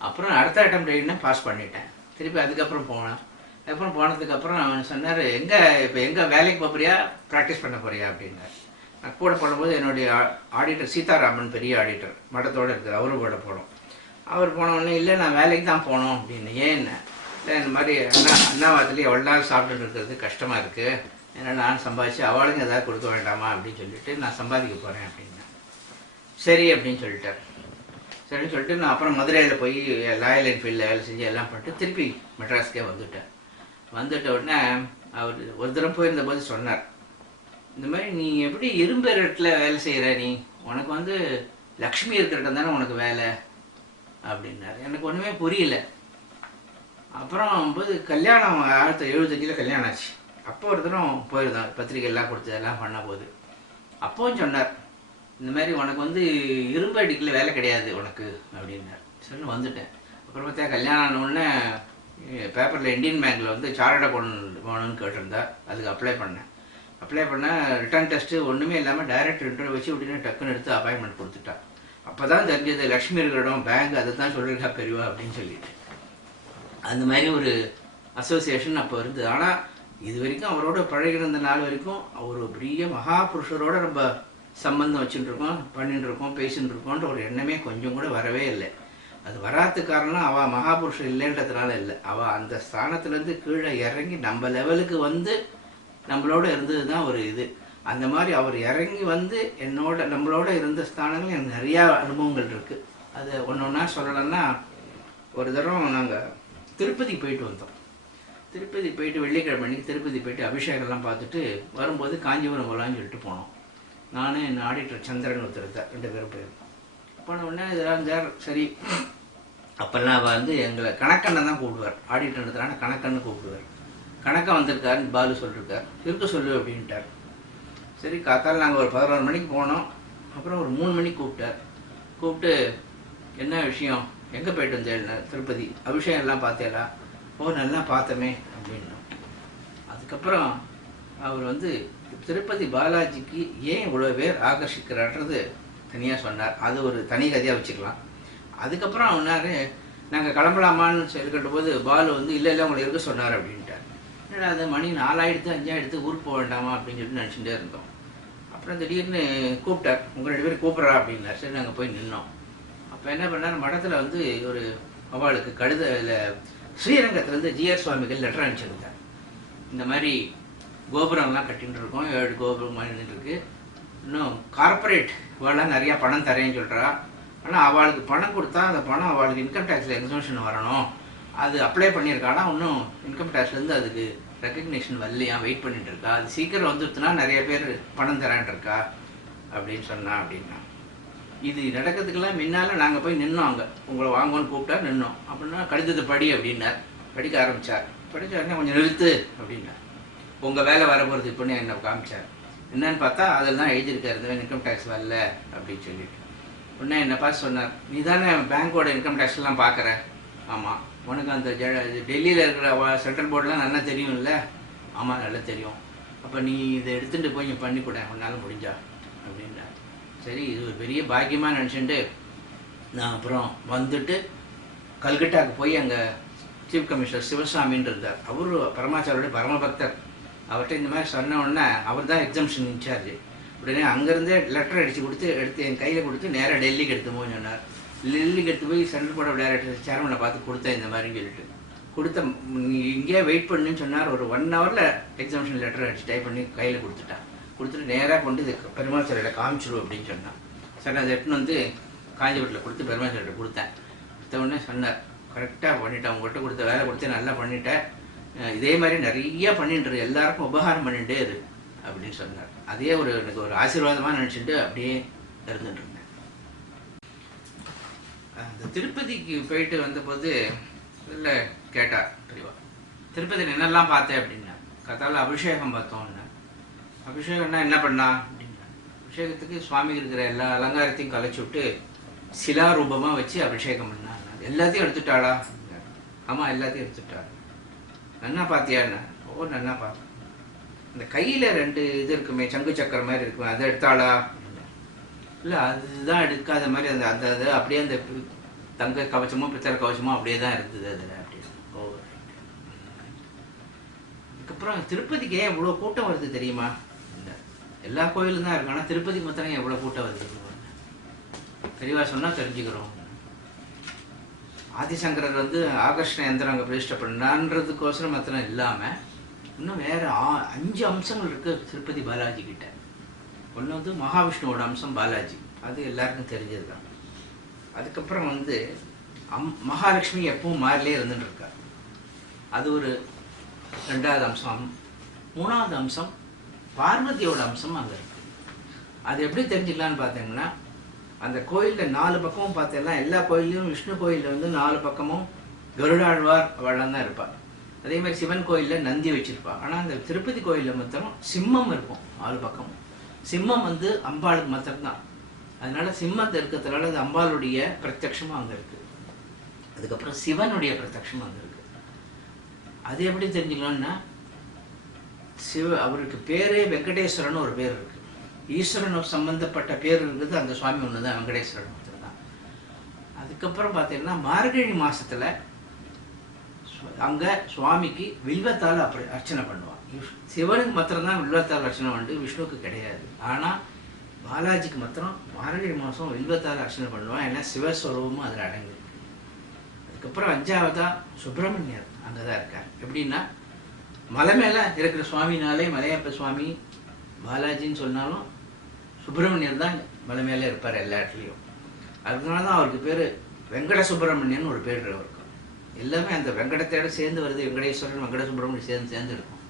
அப்புறம் அடுத்த அட்டம் எழுதினா பாஸ் பண்ணிட்டேன். திருப்பி அதுக்கப்புறம் போனேன். அதுக்கப்புறம் போனதுக்கப்புறம் அவன் சொன்னார், எங்கே வேலைக்கு போகிறியா, ப்ராக்டிஸ் பண்ண போறியா அப்படின்னார். நான் கூட போடும்போது என்னுடைய ஆடிட்டர் சீதாராமன், பெரிய ஆடிட்டர், மடத்தோடு இருக்கார், அவரும் கூட போனோம். அவர் போன உடனே இல்லை நான் வேலைக்கு தான் போகணும் அப்படின்னு. ஏன்னு இல்லை இந்த மாதிரி அண்ணாவாத்துலேயே எவ்வளோ நாள் சாப்பிட்டுட்டு இருக்கிறது கஷ்டமாக இருக்குது, ஏன்னா நான் சம்பாதிச்சு அவளுங்க ஏதாவது கொடுக்க வேண்டாமா அப்படின்னு சொல்லிட்டு நான் சம்பாதிக்க போகிறேன் அப்படின்னு. சரி அப்படின்னு சொல்லிட்டார். சரின்னு சொல்லிட்டு நான் அப்புறம் மதுரையில் போய் லாயல் என்ஃபீல்டில் வேலை செஞ்சு எல்லாம் பண்ணிட்டு திருப்பி மெட்ராஸ்க்கே வந்துட்டேன். வந்துட்ட உடனே அவர் ஒரு தரம் போயிருந்த போது சொன்னார், இந்த மாதிரி நீ எப்படி இரும்பு இடத்துல வேலை செய்கிற, நீ உனக்கு வந்து லக்ஷ்மி இருக்கிற இடம் தானே உனக்கு வேலை அப்படின்னாரு. எனக்கு ஒன்றுமே புரியல. அப்புறம் போது கல்யாணம் 1975 கல்யாணம் ஆச்சு. அப்போ ஒரு தரம் போயிருந்தோம், பத்திரிக்கை எல்லாம் கொடுத்து எல்லாம் பண்ண போது அப்போவும் சொன்னார், இந்த மாதிரி உனக்கு வந்து இரும்பு அடிக்கல வேலை கிடையாது உனக்கு அப்படின்னார். சரின்னு வந்துட்டேன். அப்புறம் பார்த்தா கல்யாணம் ஆனவுடனே பேப்பரில் இந்தியன் பேங்க்கில் வந்து சார்ட்டர்ட் போகணுன்னு கேட்டிருந்தா, அதுக்கு அப்ளை பண்ணேன். ரிட்டர்ன் டெஸ்ட்டு ஒன்றுமே இல்லாமல் டைரக்ட் இன்டர்வியூ வச்சு அப்படின்னு டக்குன்னு எடுத்து அப்பாயின்மெண்ட் கொடுத்துட்டா. அப்போ தான் தெரிஞ்சது லக்ஷ்மி இருக்கிற இடம் பேங்க், அதை தான் சொல்லியிருக்கா பெரியவா அப்படின்னு சொல்லிட்டு. அந்த மாதிரி ஒரு அசோசியேஷன் அப்போ இருந்தது. ஆனால் இது வரைக்கும் அவரோட பழகிற நாள் வரைக்கும் அவர் பெரிய மகாபுருஷரோட நம்ம சம்பந்தம் வச்சுட்டு இருக்கோம், பண்ணிட்டு இருக்கோம், பேசிட்டு இருக்கோன்ற ஒரு எண்ணமே கொஞ்சம் கூட வரவே இல்லை. அது வராதுக்கு காரணம் அவள் மகாபுருஷர் இல்லைன்றதுனால இல்லை, அவள் அந்த ஸ்தானத்துலேருந்து கீழே இறங்கி நம்ம லெவலுக்கு வந்து நம்மளோட இருந்தது தான் ஒரு இது. அந்த மாதிரி அவர் இறங்கி வந்து நம்மளோட இருந்த ஸ்தானங்கள் எனக்கு நிறையா அனுபவங்கள் இருக்குது. அது ஒன்று ஒன்றா சொல்லலைன்னா, ஒரு தரம் நாங்கள் திருப்பதி போயிட்டு வந்தோம். திருப்பதி போயிட்டு வெள்ளிக்கிழமை அன்னைக்கு திருப்பதி போயிட்டு அபிஷேகம்லாம் பார்த்துட்டு வரும்போது காஞ்சிபுரம் போகலான்னு சொல்லிட்டு போனோம். நானும் என் ஆடிட்டர் சந்திரன் ஒருத்தர் 2 பேரும் போயிருந்தோம். போன உடனே இதெல்லாம் சரி, அப்போல்லாம் வந்து எங்களை கணக்கண்ணை தான் கூப்பிடுவார், ஆடிட்டர்ன்றதுனால கணக்கண்ணு கூப்பிடுவார். கணக்கன் வந்திருக்காருன்னு பாலு சொல்லியிருக்கார், இருக்க சொல்லு அப்படின்ட்டார். சரி காத்தால் நாங்கள் ஒரு 11 மணிக்கு போனோம். அப்புறம் ஒரு 3 மணிக்கு கூப்பிட்டு என்ன விஷயம், எங்கே போயிட்டு வந்தேன், திருப்பதி அபிஷேகம் எல்லாம் பார்த்தேலா, ஓ நல்லா பார்த்தமே அப்படின்னோம். அதுக்கப்புறம் அவர் வந்து திருப்பதி பாலாஜிக்கு ஏன் இவ்வளோ பேர் ஆகர்ஷிக்கிறான்றது தனியாக சொன்னார். அது ஒரு தனி கதையாக வச்சுக்கலாம். அதுக்கப்புறம் அவனார், நாங்கள் கிளம்பலாமான்னு சொல்லிக்கிட்ட போது பாலு வந்து இல்லை உங்களை இருக்க சொன்னார் அப்படின்ட்டார். என்னடா அது மணி 4 ஆயிடுத்து 5 ஆயிடுத்து ஊருக்கு போக வேண்டாமா அப்படின்னு சொல்லிட்டு நினச்சிட்டே இருந்தோம். அப்புறம் திடீர்னு கூப்பிட்டார், உங்கள் 2 பேர் கூப்பிட்றா அப்படின்னார். சரி நாங்கள் போய் நின்னோம். அப்போ என்ன பண்ணார், மடத்தில் வந்து ஒரு அவளுக்கு கழுதையில் ஸ்ரீரங்கத்துலேருந்து ஜிஆர் சுவாமிகள் லெட்டர் அனுப்பிச்சிருந்தார். இந்த மாதிரி கோபுரம்லாம் கட்டின்னு இருக்கோம், 7 கோபுரம் மாதிரி இருக்கு, இன்னும் கார்பரேட் இவெல்லாம் நிறையா பணம் தரேன்னு சொல்கிறா, ஆனால் அவளுக்கு பணம் கொடுத்தா அந்த பணம் அவளுக்கு இன்கம் டேக்ஸில் எக்ஸம்ஷன் வரணும், அது அப்ளை பண்ணியிருக்கானா இன்னும் இன்கம் டேக்ஸ்லேருந்து அதுக்கு ரெக்கக்னிஷன் வரலையா, வெயிட் பண்ணிட்டு இருக்கா, அது சீக்கிரம் வந்துடுத்துனா நிறைய பேர் பணம் தரான் இருக்கா அப்படின்னு சொன்னா. அப்படின்னா இது நடக்கிறதுக்கெல்லாம் முன்னால் நாங்கள் போய் நின்னோம், அங்கே உங்களை வாங்கன்னு கூப்பிட்டா நின்னோம். அப்படின்னா கடிதத்தை படி அப்படின்னார். படிக்க ஆரம்பித்தார். படித்தாருன்னா கொஞ்சம் நிறுத்து அப்படின்னார். உங்கள் வேலை வரப்போகிறது இப்போன்னு என்னை காமிச்சார். என்னன்னு பார்த்தா அதில் தான் எழுதியிருக்காரு, இந்த இன்கம் டேக்ஸ் வரல அப்படின்னு சொல்லிட்டு. உடனே என்னை பார்த்து சொன்னார், நீ தானே பேங்க்கோட இன்கம் டேக்ஸ்லாம் பார்க்குற, ஆமாம், உனக்கு அந்த டெல்லியில் இருக்கிற சென்ட்ரல் போர்டெலாம் நல்லா தெரியும்ல, ஆமாம் நல்லா தெரியும், அப்போ நீ இதை எடுத்துகிட்டு போய் இங்கே பண்ணி கொடு உன்னால் முடிஞ்சா அப்படின்னார். சரி இது ஒரு பெரிய பாக்கியமாக நினச்சிட்டு நான் அப்புறம் வந்துட்டு கல்கட்டாவுக்கு போய் அங்கே சீஃப் கமிஷனர் சிவசாமின்னு இருந்தார். அவர் பரமாச்சாரோட பரமபக்தர். அவர்கிட்ட இந்த மாதிரி சொன்ன உடனே அவர் தான் எக்ஸம்ஷன் இன்சார்ஜ். உடனே அங்கேருந்தே லெட்டர் எடுத்து என் கையில் கொடுத்து நேராக டெல்லிக்கு எடுத்து போய் சொன்னார். டெல்லிக்கு எடுத்து போய் சென்ட்ரல் போர்ட் ஆஃப் டைரக்டர் சேர்மனை பார்த்து கொடுத்தேன் இந்த மாதிரின்னு சொல்லிட்டு கொடுத்த. இங்கேயே வெயிட் பண்ணுன்னு சொன்னார். ஒரு 1 ஹவரில் எக்ஸம்ஷன் லெட்டர் அடிச்சு டைப் பண்ணி கையில் கொடுத்துட்டு நேராக கொண்டு இது பெருமாள் சாரியில் காமிச்சிடும் அப்படின்னு சொன்னான். சரி அதை எடுத்துன்னு வந்து காஞ்சிபுரத்தில் கொடுத்து பெருமாள் சாரிட்ட கொடுத்தேன். கொடுத்த உடனே சொன்னார், கரெக்டாக பண்ணிட்டேன், உங்கள்கிட்ட கொடுத்த வேலை கொடுத்து நல்லா பண்ணிட்டேன், இதே மாதிரி நிறைய பண்ணிட்டு எல்லாருக்கும் உபகாரம் பண்ணிட்டே இரு அப்படின்னு சொன்னார். அதே எனக்கு ஒரு ஆசீர்வாதமாக நினச்சிட்டு அப்படியே இருந்துட்டு இருந்தேன். அந்த திருப்பதிக்கு போயிட்டு வந்தபோது இல்லை கேட்டா பிரிவா, திருப்பதியில் என்னெல்லாம் பார்த்தேன் அப்படின்னா, கதால அபிஷேகம் பார்த்தோம்னா, அபிஷேகம்னா என்ன பண்ணா அப்படின்னா, அபிஷேகத்துக்கு சுவாமி இருக்கிற எல்லா அலங்காரத்தையும் கலைச்சி விட்டு சிலாரூபமாக வச்சு அபிஷேகம் பண்ணா. எல்லாத்தையும் எடுத்துட்டாளா? ஆமாம் எல்லாத்தையும் எடுத்துட்டா. நன்னா பார்த்தியாண்ணா? ஓ நன்னா பார்த்தேன். இந்த கையில் 2 இது இருக்குமே, சங்கு சக்கரம் மாதிரி இருக்குமே, அதை எடுத்தாளா? இல்லை அதுதான் எடுக்காத மாதிரி அந்த அது அப்படியே அந்த தங்க கவச்சமோ பித்தளை கவச்சமோ அப்படியே தான் இருந்தது அதில். அப்படியே ஓ. அதுக்கப்புறம் திருப்பதிக்கு ஏன் இவ்வளோ கூட்டம் வருது தெரியுமா? இல்லை எல்லா கோயிலும் தான் இருக்கு, ஆனால் திருப்பதி மாத்திரம் எவ்வளோ கூட்டம் வருது பெரியவா சொன்னால் தெரிஞ்சுக்கிறோம். ஆதிசங்கரர் வந்து ஆகர்ஷண யந்திரம் அங்கே பிரதிஷ்டை பண்ணான்றதுக்கோசரம் மாத்திரம் இல்லாமல் இன்னும் வேறு 5 அம்சங்கள் இருக்குது திருப்பதி பாலாஜி கிட்ட. ஒன்று வந்து மகாவிஷ்ணுவோட அம்சம் பாலாஜி, அது எல்லாருக்கும் தெரிஞ்சது தான். அதுக்கப்புறம் வந்து மகாலட்சுமி எப்பவும் மாறிலே இருந்துட்டு இருக்கா, அது ஒரு 2வது அம்சம். 3வது அம்சம் பார்வதியோட அம்சம் அங்கே இருக்குது. அது எப்படி தெரிஞ்சுக்கலான்னு பார்த்தீங்கன்னா, அந்த கோயிலில் 4 பக்கமும் பார்த்தீங்கன்னா எல்லா கோயிலையும் விஷ்ணு கோயிலில் வந்து 4 பக்கமும் கருடாழ்வார் அவளாம் தான் இருப்பாள். அதே மாதிரி சிவன் கோயிலில் நந்தி வச்சிருப்பாள். ஆனால் அந்த திருப்பதி கோயிலில் மாத்திரம் சிம்மம் இருக்கும் 4 பக்கமும். சிம்மம் வந்து அம்பாளுக்கு மாத்திரம்தான். அதனால சிம்மத்தை இருக்கிறதுனால அது அம்பாளுடைய பிரத்யக்ஷமும் அங்கே இருக்குது. அதுக்கப்புறம் சிவனுடைய பிரத்யக்ஷமும் அங்கே இருக்குது. அது எப்படி தெரிஞ்சுக்கலாம்னா, அவருக்கு பேரே வெங்கடேஸ்வரன் ஒரு பேர் இருக்குது. ஈஸ்வரன் சம்பந்தப்பட்ட பேர் இருக்குது அந்த சுவாமி ஒன்று தான், வெங்கடேஸ்வரன் ஒருத்தர் தான். அதுக்கப்புறம் பார்த்தீங்கன்னா மார்கழி மாசத்துல அங்கே சுவாமிக்கு வில்வத்தால் அப்படி அர்ச்சனை பண்ணுவான். சிவனுக்கு மாத்திரம்தான் வில்வத்தால் அர்ச்சனை பண்ணு, விஷ்ணுவுக்கு கிடையாது. ஆனால் பாலாஜிக்கு மாத்திரம் மார்கழி மாதம் வில்வத்தால் அர்ச்சனை பண்ணுவான். ஏன்னா சிவஸ்வரூபமும் அதில் அடங்கியிருக்கு. அதுக்கப்புறம் 5வதா சுப்பிரமணியர் அங்கே தான் இருக்கார். எப்படின்னா, மலை மேலே இருக்கிற சுவாமினாலே மலையப்ப சுவாமி பாலாஜின்னு சொன்னாலும் சுப்பிரமணியர் தான் மலை மேலே இருப்பார் எல்லா இடத்துலையும். அதனால தான் அவருக்கு பேர் வெங்கட சுப்பிரமணியன் ஒரு பேர் இருக்கும். எல்லாமே அந்த வெங்கடத்தோட சேர்ந்து வருது, வெங்கடேஸ்வரன் வெங்கட சுப்பிரமணியம் சேர்ந்து இருக்கும்.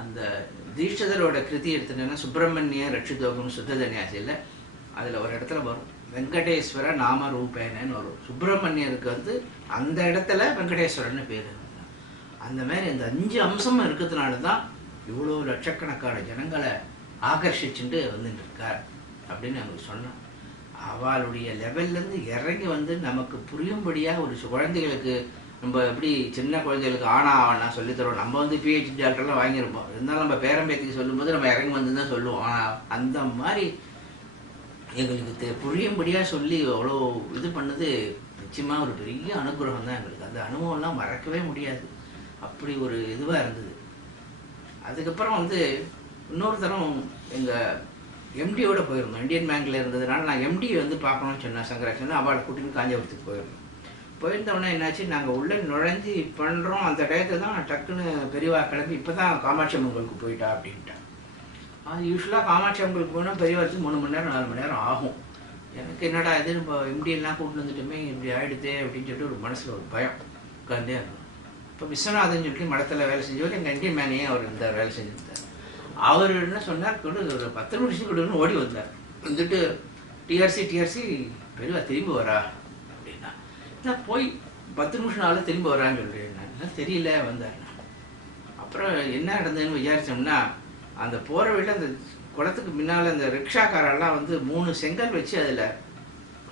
அந்த தீட்சிதரோட கிருதி எடுத்துட்டேன்னா சுப்பிரமணிய ரட்சிதோகம் சுத்ததன்யாசியில் அதில் ஒரு இடத்துல வரும் வெங்கடேஸ்வர நாம ரூபேனன்னு வரும். சுப்பிரமணியருக்கு வந்து அந்த இடத்துல வெங்கடேஸ்வரன்னு பேர். அந்த மாதிரி இந்த 5 அம்சமும் இருக்கிறதுனால தான் இவ்வளோ லட்சக்கணக்கான ஜனங்களை ஆகர்ஷிச்சுட்டு வந்துட்டு இருக்கார் அப்படின்னு அவங்களுக்கு சொன்னோம். அவளுடைய லெவல்லேருந்து இறங்கி வந்து நமக்கு புரியும்படியாக ஒரு குழந்தைகளுக்கு நம்ம எப்படி சின்ன குழந்தைகளுக்கு ஆனா சொல்லித்தரோம். நம்ம வந்து பிஹெச்டி டாக்டர்லாம் வாங்கியிருப்போம், இருந்தாலும் நம்ம பேரம்பேத்திக்கு சொல்லும்போது நம்ம இறங்கி வந்து தான் சொல்லுவோம். ஆனால் அந்த மாதிரி எங்களுக்கு புரியும்படியாக சொல்லி அவ்வளோ இது பண்ணது நிச்சயமாக ஒரு பெரிய அனுகிரகம் தான் எங்களுக்கு. அந்த அனுபவம்லாம் மறக்கவே முடியாது, அப்படி ஒரு இதுவாக இருந்தது. அதுக்கப்புறம் வந்து இன்னொரு தரம் எங்கள் எம்டியோட போயிருந்தோம். இந்தியன் பேங்க்ல இருந்ததுனால நான் எம்டி வந்து பார்க்கணும்னு சொன்னேன். சங்கராட்சன் அவளை கூட்டின்னு காஞ்சிபுரத்துக்கு போயிருந்தோம். போயிருந்தோடனே என்னாச்சு, நாங்கள் உள்ளே நுழைஞ்சி பண்ணுறோம். அந்த டயத்தில் தான் டக்குன்னு பெரியவா கிளம்பி இப்போ தான் காமாட்சி அம்மங்களுக்கு போயிட்டா அப்படின்ட்டேன். அது யூஸ்வலாக காமாட்சி அம்மங்களுக்கு போனால் பெரியவாருக்கு 3 மணி நேரம் 4 மணி நேரம் ஆகும். எனக்கு என்னடா இது இப்போ எம்டியெல்லாம் கூப்பிட்டு வந்துட்டுமே இப்படி ஆகிடுதே அப்படின்னு சொல்லிட்டு ஒரு மனசில் ஒரு பயம் உட்காந்தே இருந்தோம். இப்போ விஸ்வநாதன் சொல்லி மடத்தில் வேலை செஞ்சவர் எங்கள் இந்தியன் மேனையே அவர் இருந்தார், வேலை செஞ்சுருந்தார். அவர் என்ன சொன்னார், கொடு ஒரு 10 நிமிஷம் கொடுன்னு ஓடி வந்தார். வந்துட்டு டிஆர்சி பெரியவா திரும்பி வரா அப்படின்னா, நான் போய் 10 நிமிஷம் நாள் திரும்பி வரான்னு சொல்கிறேன். தெரியல வந்தார். அப்புறம் என்ன நடந்ததுன்னு விசாரித்தோம்னா, அந்த போகிற வழியில் அந்த குளத்துக்கு முன்னால் அந்த ரிக்ஷாக்காரெல்லாம் வந்து 3 செங்கல் வச்சு அதில்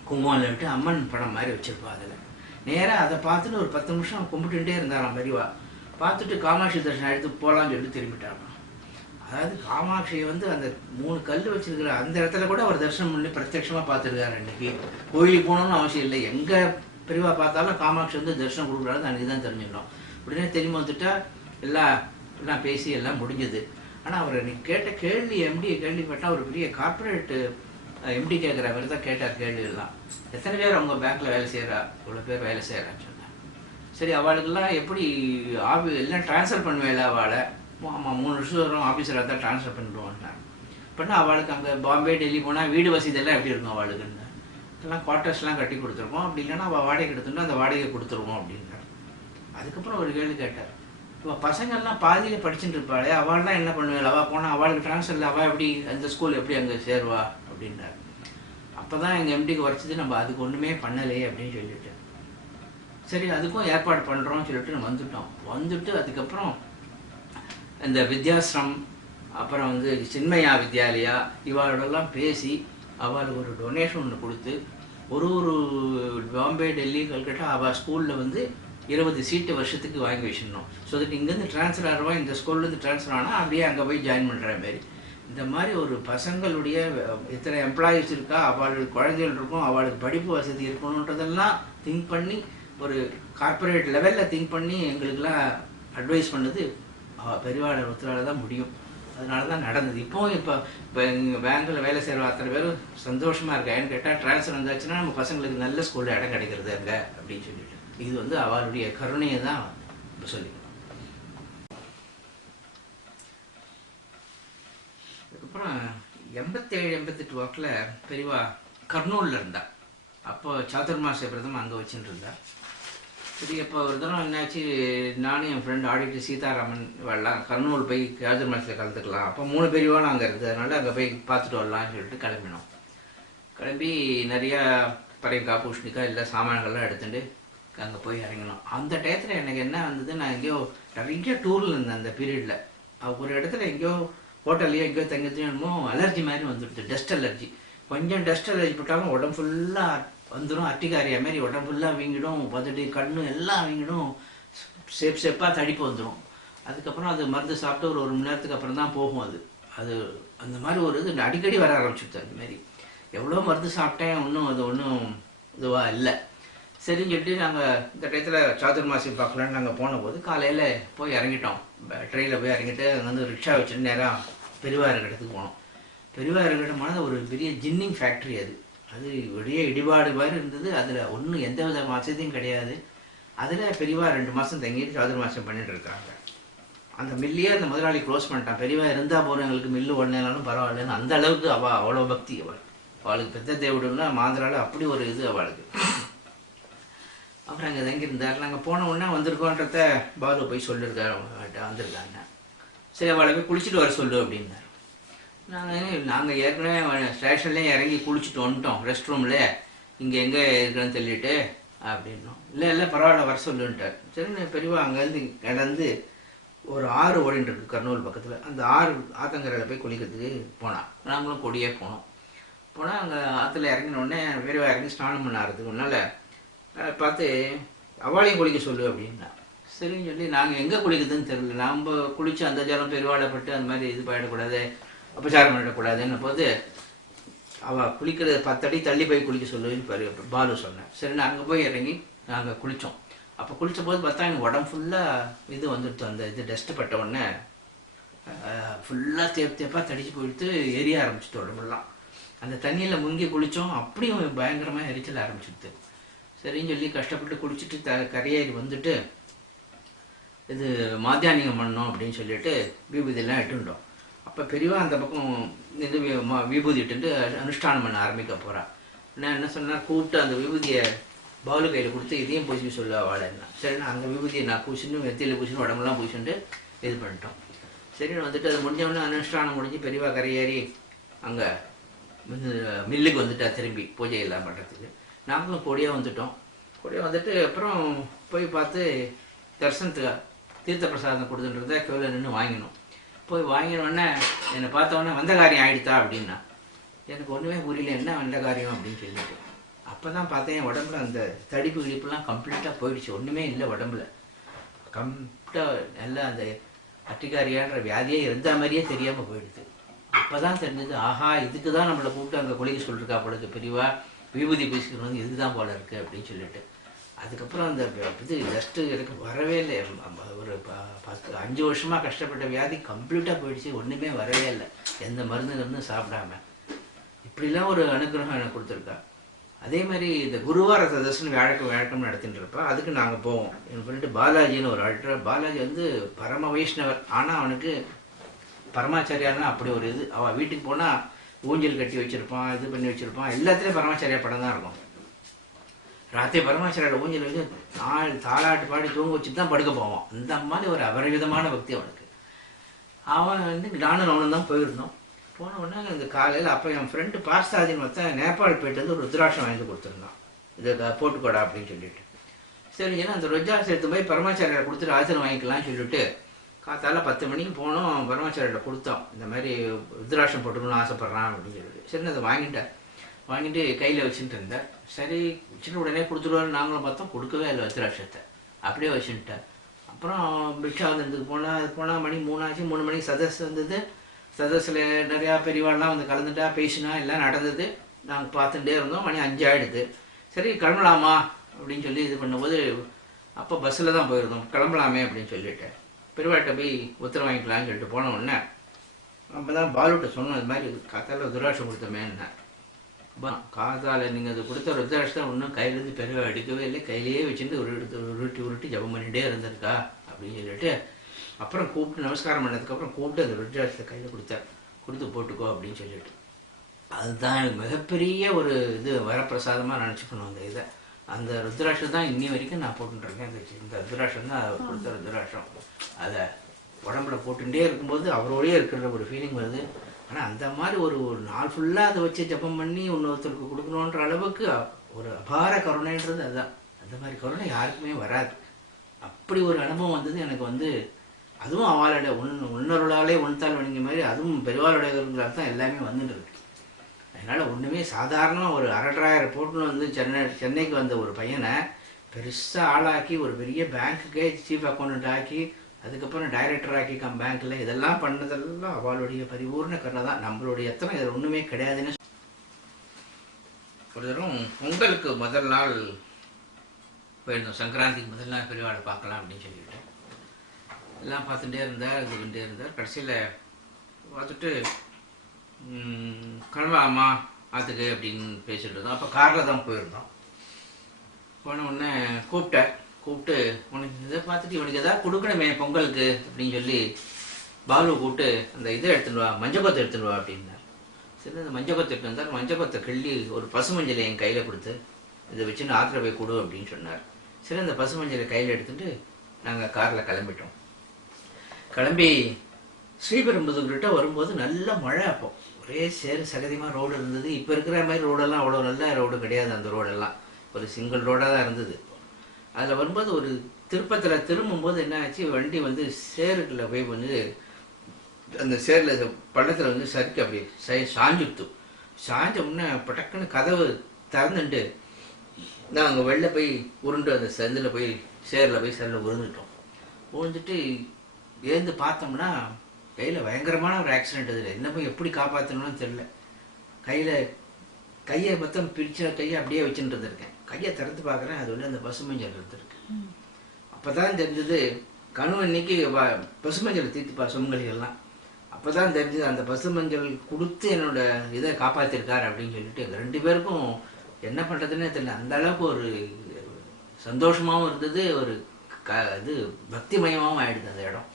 குங்குமம் விட்டு அம்மன் படம் மாதிரி வச்சுருப்பா. அதில் நேராக அதை பார்த்துட்டு ஒரு 10 நிமிஷம் கும்பிட்டுட்டே இருந்தாராம் பெரியவா. பார்த்துட்டு காமாட்சி தரிசனம் எடுத்து போகலான்னு சொல்லிட்டு திரும்பிட்டாராம். அதாவது காமாட்சியை வந்து அந்த 3 கல் வச்சிருக்கிற அந்த இடத்துல கூட அவர் தரிசனம் பண்ணி பிரத்யட்சமாக பார்த்துருக்காரு. அன்னைக்கு கோயிலுக்கு போகணும்னு அவசியம் இல்லை, எங்கே பெரியவா பார்த்தாலும் காமாட்சி வந்து தரிசனம் கொடுக்குறாரு, அன்றைக்கி தான் தெரிஞ்சுக்கணும். உடனே திரும்பி வந்துட்டா எல்லாம் பேசி எல்லாம் முடிஞ்சது. ஆனால் அவர் அன்றைக்கி கேட்ட கேள்வி எம்டியை கேள்விப்பட்டால் ஒரு பெரிய கார்பரேட்டு எம்டி கேட்குற மாதிரி தான் கேட்டார் கேள்வி எல்லாம். எத்தனை பேர் அவங்க பேங்க்கில் வேலை செய்கிறா, இவ்வளோ பேர் வேலை செய்கிறான்னு சொன்னேன். சரி, அவளுக்கெல்லாம் எப்படி எல்லாம் ட்ரான்ஸ்ஃபர் பண்ணுவேல அவளை? ஆமாம், 3 வருஷம் வரும் ஆஃபீஸராக தான் ட்ரான்ஸ்ஃபர் பண்ணிடுவோம்னாங்க. பண்ணால் அவளுக்கு அங்கே பாம்பே டெல்லி போனால் வீடு வசதியெல்லாம் எப்படி இருக்கும் அவளுக்குன்னு? எல்லாம் குவார்ட்டர்ஸ்லாம் கட்டி கொடுத்துருக்கோம், அப்படி இல்லைன்னா அவள் வாடகை எடுத்துட்டோம், அந்த வாடகை கொடுத்துருவோம் அப்படின்றார். அதுக்கப்புறம் ஒரு கேள்வி கேட்டார், இப்போ பசங்கள்லாம் பாதியில் படிச்சுட்டு இருப்பாளே, அவள்லாம் என்ன பண்ணுவேன்? அவள் போனால் அவளுக்கு ட்ரான்ஸ்ஃபரில் அவள் எப்படி அந்த ஸ்கூல் எப்படி அங்கே சேருவா அப்படின்றார். அப்போ தான் எங்கள் எம்டிக்கு உரைச்சது, நம்ம அதுக்கு ஒன்றுமே பண்ணலையே அப்படின்னு சொல்லிட்டு, சரி அதுக்கும் ஏற்பாடு பண்ணுறோம்னு சொல்லிட்டு நம்ம வந்துட்டு அதுக்கப்புறம் இந்த வித்யாசிரம், அப்புறம் வந்து சின்மயா வித்யாலயா இவாளோடலாம் பேசி அவளுக்கு ஒரு டொனேஷன் ஒன்று கொடுத்து ஒரு பாம்பே டெல்லி கல்கட்டா அவள் ஸ்கூலில் வந்து 20 சீட்டு வருஷத்துக்கு வாங்கி வச்சிடணும். ஸோ தட் இங்கேருந்து ட்ரான்ஸ்ஃபர் ஆகிறவன் இந்த ஸ்கூல்லேருந்து ட்ரான்ஸ்ஃபர் ஆனால் அப்படியே அங்கே போய் ஜாயின் பண்ணுற மாதிரி. இந்த மாதிரி ஒரு பசங்களுடைய இத்தனை எம்ப்ளாயிஸ் இருக்கா, அவளுக்கு குழந்தைகள் இருக்கும், அவளுக்கு படிப்பு வசதி இருக்கணுன்றதெல்லாம் திங்க் பண்ணி ஒரு கார்பரேட் லெவலில் திங்க் பண்ணி எங்களுக்கெல்லாம் அட்வைஸ் பண்ணது பெரியவாளர் ஒருத்தரால் தான் முடியும். அதனால தான் நடந்தது. இப்போ எங்கள் பேங்க்கில் வேலை செய்கிற அத்தனை பேரும் சந்தோஷமாக இருக்கா. ஏன்னு கேட்டால் ட்ரான்ஸ்ஃபர் வந்தாச்சுன்னா நம்ம பசங்களுக்கு நல்ல ஸ்கூலில் இடம் கிடைக்கிறது அங்கே அப்படின்னு சொல்லிட்டு, இது வந்து அவருடைய கருணையை தான் இப்போ சொல்லிக்கணும். அதுக்கப்புறம் 87-88 வாக்கில் பெரியவா கர்னூலில் இருந்தா. அப்போ சாதுர்மாசிய பிரதம் அங்கே வச்சுட்டு இருந்தா. சரி, அப்போ ஒரு தரம் என்னாச்சு, நானும் என் ஃப்ரெண்ட் ஆடிட்டர் சீதாராமன் வரலாம் கர்னூல் போய் சாதுர்மாசியில் கலந்துக்கலாம். அப்போ 3 பெரியவாலும் அங்கே இருந்ததுனால அங்கே போய் பார்த்துட்டு வரலாம்னு சொல்லிட்டு கிளம்பினோம். கிளம்பி நிறையா பறையக்காய் பூஷணிக்காய் எல்லா சாமான்கள்லாம் எடுத்துகிட்டு அங்கே போய் இறங்கினோம். அந்த டயத்தில் எனக்கு என்ன வந்தது, நான் எங்கேயோ நிறைய டூரில் இருந்தேன் அந்த பீரியடில். ஒரு இடத்துல எங்கேயோ ஹோட்டல்லையோ எங்கேயோ தங்கத்தையுமோ அலர்ஜி மாதிரி வந்துடுது, டஸ்ட் அலர்ஜி. கொஞ்சம் டஸ்ட் அலர்ஜி போட்டாலும் உடம்பு ஃபுல்லாக வந்துடும், அட்டிக்காரியா மாதிரி உடம்பு ஃபுல்லாக வீங்கிடும், பதடி கண்ணு எல்லாம் வீங்கிடும், சேப்பாக தடிப்பு வந்துடும். அதுக்கப்புறம் அது மருந்து சாப்பிட்டு ஒரு 1 மணி நேரத்துக்கு அப்புறம் தான் போகும். அது அந்த மாதிரி ஒரு இது அடிக்கடி வர ஆரம்பிச்சுடுது. அந்த மாதிரி எவ்வளோ மருந்து சாப்பிட்டேன், ஒன்றும் இதுவாக இல்லை. சரின்னு சொல்லிட்டு நாங்கள் இந்த டயத்தில் சாதுர்மாசியம் பார்க்கலான்னு நாங்கள் போன போது காலையில் போய் இறங்கிட்டோம். ட்ரெயினில் போய் இறங்கிட்டு அங்கே வந்து ரிக்ஷா வச்சுட்டு நேராக பெரியவா இருக்கிற இடத்துக்கு போனோம். பெரியவா இருக்கிற இடமான ஒரு பெரிய ஜின்னிங் ஃபேக்ட்ரி. அது வெளியே இடிபாடு மாதிரி இருந்தது. அதில் ஒன்றும் எந்த வித வசதியும் கிடையாது. அதில் பெரியவா 2 மாதம் தங்கிட்டு சாதுர்மாசியம் பண்ணிட்டு இருக்காங்க. அந்த மில்லையே அந்த முதலாளி க்ளோஸ் பண்ணிட்டான். பெரியவா இருந்தால் போகிற எங்களுக்கு மில்லு உடனேனாலும் பரவாயில்லன்னு அந்த அளவுக்கு அவ்வளோ பக்தி அவளுக்கு பெத்த தேவடுன்னா மாந்திரால அப்படி ஒரு இது அவளுக்கு. அப்புறம் அங்கே தங்கியிருந்தார். நாங்கள் போன உடனே வந்திருக்கோன்றத பாலு போய் சொல்லியிருக்காரு, அவங்ககிட்ட வந்திருக்காங்க. சரி, அவளை போய் குளிச்சுட்டு வர சொல்லு அப்படின்னாரு. நாங்கள் ஏற்கனவே ஸ்டேஷன்லேயே இறங்கி குளிச்சுட்டு வந்துட்டோம், ரெஸ்ட் ரூமில் இங்கே எங்கே இருக்குன்னு சொல்லிட்டு அப்படின்னோம். இல்லை பரவாயில்ல வர சொல்லுன்ட்டார். சரி, பெரியவா அங்கேருந்து கிடந்து ஒரு ஆறு ஓடின்னு இருக்கு கர்னூல் பக்கத்தில். அந்த ஆத்தங்கரையில் போய் குளிக்கிறதுக்கு போனான். நாங்களும் கொடியே போனோம். போனால் அங்கே ஆற்றுல இறங்கினோடனே பெரியவா இறங்கி ஸ்நானம் பண்ண ஆகிறதுக்கு முன்னால் பார்த்து அவளையும் குளிக்க சொல்லு அப்படின்னா. சரின்னு சொல்லி நாங்கள் எங்கே குளிக்கிறதுன்னு தெரியல. நம்ம குளித்து அந்த ஜலம் பெருவாடப்பட்டு அந்த மாதிரி இது பண்ணிடக்கூடாது, அபச்சாரம் பண்ணிடக்கூடாதுன்னு போது அவள் குளிக்கிறது 10 அடி தள்ளி போய் குளிக்க சொல்லுன்னு பாலு சொன்னேன். சரி, அங்கே போய் இறங்கி நாங்கள் குளித்தோம். அப்போ குளித்த போது பார்த்தா எனக்கு உடம்பு ஃபுல்லாக இது வந்துடுத்து. அந்த இது டஸ்ட்டு பட்ட உடனே ஃபுல்லாக தேப்பாக தடிச்சு போயிடுத்து, எரிய ஆரம்பிச்சிட்டு உடம்புலாம். அந்த தண்ணியில் முங்கி குளித்தோம், அப்படியும் பயங்கரமாக எரிச்சல் ஆரம்பிச்சிடுது. சரின்னு சொல்லி கஷ்டப்பட்டு குளிச்சுட்டு கரையேறி வந்துட்டு இது மாத்தியானிகம் பண்ணோம் அப்படின்னு சொல்லிட்டு விபூதியெல்லாம் இட்டுட்டோம். அப்போ பெரியவா அந்த பக்கம் இது விபூதி இட்டுட்டு அனுஷ்டானம் பண்ண ஆரம்பிக்க போகிறான். நான் என்ன சொன்னேன், கூப்பிட்டு அந்த விபூதியை பாலு கையில் கொடுத்து இதையும் பூசி சொல்ல வாழன்னா. சரி, நான் அந்த விபூதியை நான் பூசின்னு வெத்தியில் பூசின்னு உடம்புலாம் பூசிட்டு இது பண்ணிட்டோம். சரி, வந்துட்டு அது முடிஞ்சவொடனே அனுஷ்டானம் முடிஞ்சு பெரியவா கரையேறி அங்கே மில்லுக்கு வந்துட்டா திரும்பி பூஜை எல்லாம் பண்ணுறதுக்கு. நாங்களும் கொடியாக வந்துட்டோம். கொடியாக வந்துட்டு அப்புறம் போய் பார்த்து தரிசனத்துக்கு தீர்த்த பிரசாதம் கொடுத்துட்டு கோவிலில் நின்று வாங்கினோம். போய் வாங்கினோடனே என்னை பார்த்தோன்னே வந்த காரியம் ஆகிடுதா அப்படின்னா. எனக்கு ஒன்றுமே புரியல, என்ன வந்த காரியம் அப்படின்னு சொல்லிட்டு. அப்போ தான் பார்த்தேன் என் உடம்புல அந்த தடிப்பு கிழிப்புலாம் கம்ப்ளீட்டாக போயிடுச்சு. ஒன்றுமே இல்லை உடம்புல, கம்ப்ளீட்டாக நல்லா அந்த அட்டிக்காரியான்ற வியாதியே இருந்த மாதிரியே தெரியாமல் போயிடுது. அப்போ தான் தெரிஞ்சது, ஆஹா இதுக்கு தான் நம்மளை கூப்பிட்டு அங்கே குளிக்க சொல்லிருக்கா போலக்கு பெரியவா, விபூதி பூசிக்கிறது வந்து இதுதான் போல இருக்குது அப்படின்னு சொல்லிட்டு. அதுக்கப்புறம் அந்த இது ஜஸ்ட்டு எனக்கு வரவே இல்லை. ஒரு 5 வருஷமாக கஷ்டப்பட்ட வியாதி கம்ப்ளீட்டாக போயிடுச்சு, ஒன்றுமே வரவே இல்லை, எந்த மருந்து சாப்பிடாம. இப்படிலாம் ஒரு அனுகிரகம் எனக்கு கொடுத்துருக்கா. அதே மாதிரி இந்த குருவார சதஸ்ன்னு வியாழக்கம் நடத்திட்டு இருப்பா. அதுக்கு நாங்கள் போவோம். என் ஃப்ரெண்டு பாலாஜின்னு ஒரு ஆள்ற. பாலாஜி வந்து பரம வைஷ்ணவர். ஆனால் அவனுக்கு பரமாச்சாரியானா அப்படி ஒரு இது. அவள் வீட்டுக்கு போனால் ஊஞ்சல் கட்டி வச்சுருப்பான், இது பண்ணி வச்சுருப்பான், எல்லாத்துலேயும் பரமாச்சாரியா படம் தான் இருக்கும். ராத்திரி பரமாச்சாரியோட ஊஞ்சல் வச்சு தாளாட்டு பாடி தூங்க வச்சுட்டு தான் படுக்க போவான். அந்த மாதிரி ஒரு அபரிவிதமான பக்தி அவனுக்கு. அவன் வந்து நானும் அவனும் தான் போயிருந்தோம். போன உடனே இந்த காலையில் அப்போ என் ஃப்ரெண்டு பார்சாதின்னு பார்த்தா நேபாள் போயிட்டு வந்து ஒரு ருத்ராட்சம் வாங்கி கொடுத்துருந்தான், இதை போட்டுக்கோடா அப்படின்னு சொல்லிட்டு. சரி, ஏன்னா அந்த ருத்ராட்சம் எடுத்து போய் பரமாச்சாரியார் கொடுத்துட்டு ஆசனம் வாங்கிக்கலாம்னு சொல்லிட்டு காத்தால 10 மணிக்கு போனோம். பரமாச்சாரியிட்ட கொடுத்தோம், இந்த மாதிரி ருத்ராட்சம் போட்டுக்கணும்னு ஆசைப்பட்றான் அப்படின்னு சொல்லிட்டு. சரி, அதை வாங்கிட்டு கையில் வச்சுட்டு இருந்தேன். சரி, வச்சுட்டு உடனே கொடுத்துருவாரு. நாங்களும் பார்த்தோம், கொடுக்கவே இல்லை ருத்ராட்சத்தை, அப்படியே வச்சுட்டேன். அப்புறம் பிக்ஷா வந்ததுக்கு போனால் மணி 3 ஆச்சு. 3 மணிக்கு சதஸ் வந்தது. சதஸில் நிறையா பெரியவாள்லாம் வந்து கலந்துட்டா, பேசினா, எல்லாம் நடந்தது. நாங்கள் பார்த்துட்டே இருந்தோம். மணி 5 ஆகிடுது. சரி, கிளம்பலாமா அப்படின்னு சொல்லி இது பண்ணும்போது அப்போ பஸ்ஸில் தான் போயிருந்தோம். கிளம்பலாமே அப்படின்னு சொல்லிட்டேன். பெரியவாட்ட போய் உத்தரவு வாங்கிக்கலான்னு சொல்லிட்டு போன உடனே அப்போ தான் பாலுட்ட சொன்னோம், இது மாதிரி காத்தால துராட்சம் கொடுத்தமேன்னா. காதால நீங்கள் அது கொடுத்த ருத்ராட்சம் ஒன்றும் கையிலேருந்து பெருவை எடுக்கவே இல்லை, கையிலேயே வச்சுட்டு உருட்டி உருட்டி ஜபம் பண்ணிகிட்டே இருந்திருக்கா அப்படின்னு சொல்லிட்டு அப்புறம் கூப்பிட்டு நமஸ்காரம் பண்ணதுக்கப்புறம் கூப்பிட்டு அந்த ருத்ராட்சத்தை கையில் கொடுத்து போட்டுக்கோ அப்படின்னு சொல்லிட்டு, அதுதான் எனக்கு மிகப்பெரிய ஒரு இது வரப்பிரசாதமாக நினச்சிக்கணும். அந்த இதை அந்த ருத்ராட்சம் தான் இன்னி வரைக்கும் நான் போட்டுருக்கேன். இந்த ருத்ராட்சம் தான் அவர் கொடுத்த ருத்ராட்சம். அதை உடம்புல போட்டுகிட்டே இருக்கும்போது அவரோடய இருக்கிற ஒரு ஃபீலிங் வருது. ஆனால் அந்த மாதிரி ஒரு நாள் ஃபுல்லாக அதை வச்சு ஜபம் பண்ணி இன்னொருத்தருக்கு கொடுக்கணுன்ற அளவுக்கு ஒரு அபார கருணைன்றது அதுதான். அந்த மாதிரி கருணை யாருக்குமே வராது. அப்படி ஒரு அனுபவம் வந்தது எனக்கு. அதுவும் அவளோட உன்னருளாலே உணத்தால் வணிங்க மாதிரி அதுவும் பெருவாளுடையவர்களால் தான் எல்லாமே வந்துட்டு இருக்கு. அதனால் ஒன்றுமே சாதாரணமாக ஒரு 1,500 போட்டுன்னு சென்னைக்கு வந்த ஒரு பையனை பெருசாக ஆளாக்கி ஒரு பெரிய பேங்க்குக்கே சீஃப் அக்கௌண்ட் ஆக்கி அதுக்கப்புறம் டைரக்டர் ஆக்கி பேங்க்கில் இதெல்லாம் பண்ணதெல்லாம் அவளுடைய பரிபூர்ண கருணை தான். நம்மளுடைய எத்தனை இதில் ஒன்றுமே கிடையாதுன்னு. ஒரு தரம் பொங்கலுக்கு முதல் நாள் போயிருந்தோம், சங்கராந்திக்கு முதல் நாள் பெரியவாளை பார்க்கலாம் அப்படின்னு சொல்லிட்டு எல்லாம் பார்த்துட்டே இருந்தார். கடைசியில் பார்த்துட்டு கிளம்பாமா ஆற்றுக்கு அப்படின்னு பேசிட்டு இருந்தோம். அப்போ காரில் தான் போயிருந்தோம். போன உடனே கூப்பிட்டு உனக்கு இதை பார்த்துட்டு இவனுக்கு எதாவது கொடுக்கணுமே பொங்கலுக்கு அப்படின்னு சொல்லி பாலுவை கூப்பிட்டு அந்த இதை எடுத்துன்னு வா, மஞ்சக்கொத்தை எடுத்துன்னு வா அப்படின்னார். சரி, அந்த மஞ்சக்கொத்தை எடுத்து வந்தார். மஞ்சக்கொத்தை கிள்ளி ஒரு பசுமஞ்சளை என் கையில் கொடுத்து இதை வச்சு நான் ஆற்றுல போய் கொடு அப்படின்னு சொன்னார். சரி, அந்த பசுமஞ்சளை கையில் எடுத்துட்டு நாங்கள் காரில் கிளம்பிட்டோம். கிளம்பி ஸ்ரீபெரும்புதூர்கிட்ட வரும்போது நல்ல மழை. அப்போ ஒரே சேரு சகதியமாக ரோடு இருந்தது. இப்போ இருக்கிற மாதிரி ரோடெல்லாம் அவ்வளோ நல்ல ரோடு கிடையாது. அந்த ரோடெல்லாம் ஒரு சிங்கிள் ரோடாக தான் இருந்தது. அதில் வரும்போது ஒரு திருப்பத்தில் திரும்பும்போது என்ன ஆச்சு, வண்டி சேருக்குள்ள போய் அந்த சேரில் பள்ளத்தில் சறுக்கு அப்படி சாஞ்ச உடனே பட்டக்குன்னு கதவு திறந்துட்டு நான் அங்கே வெளில போய் உருண்டு அந்த செந்தில் போய் சேரில் உருந்துட்டோம். உருந்துட்டு ஏந்து பார்த்தோம்னா கையில் பயங்கரமான ஒரு ஆக்சிடென்ட். இதில் என்ன போய் எப்படி காப்பாற்றணும்னு தெரியல. கையை மொத்தம் பிரிச்ச கையை அப்படியே வச்சுட்டு இருந்திருக்கேன். கையை திறந்து பார்க்குறேன், அது அந்த பசுமஞ்சள் இருந்திருக்கு. அப்போ தான் தெரிஞ்சது கனவு இன்னைக்கு பசுமஞ்சள் தீர்த்துப்பா சுமங்கலிகள்லாம். அப்போ தான் தெரிஞ்சது அந்த பசுமஞ்சள் கொடுத்து என்னோட இதை காப்பாற்றிருக்கார் அப்படின்னு சொல்லிட்டு எங்கள் 2 பேருக்கும் என்ன பண்ணுறதுன்னே தெரியல. அந்த அளவுக்கு ஒரு சந்தோஷமாகவும் இருந்தது, ஒரு இது பக்திமயமாகவும் ஆயிடுது அந்த இடம்.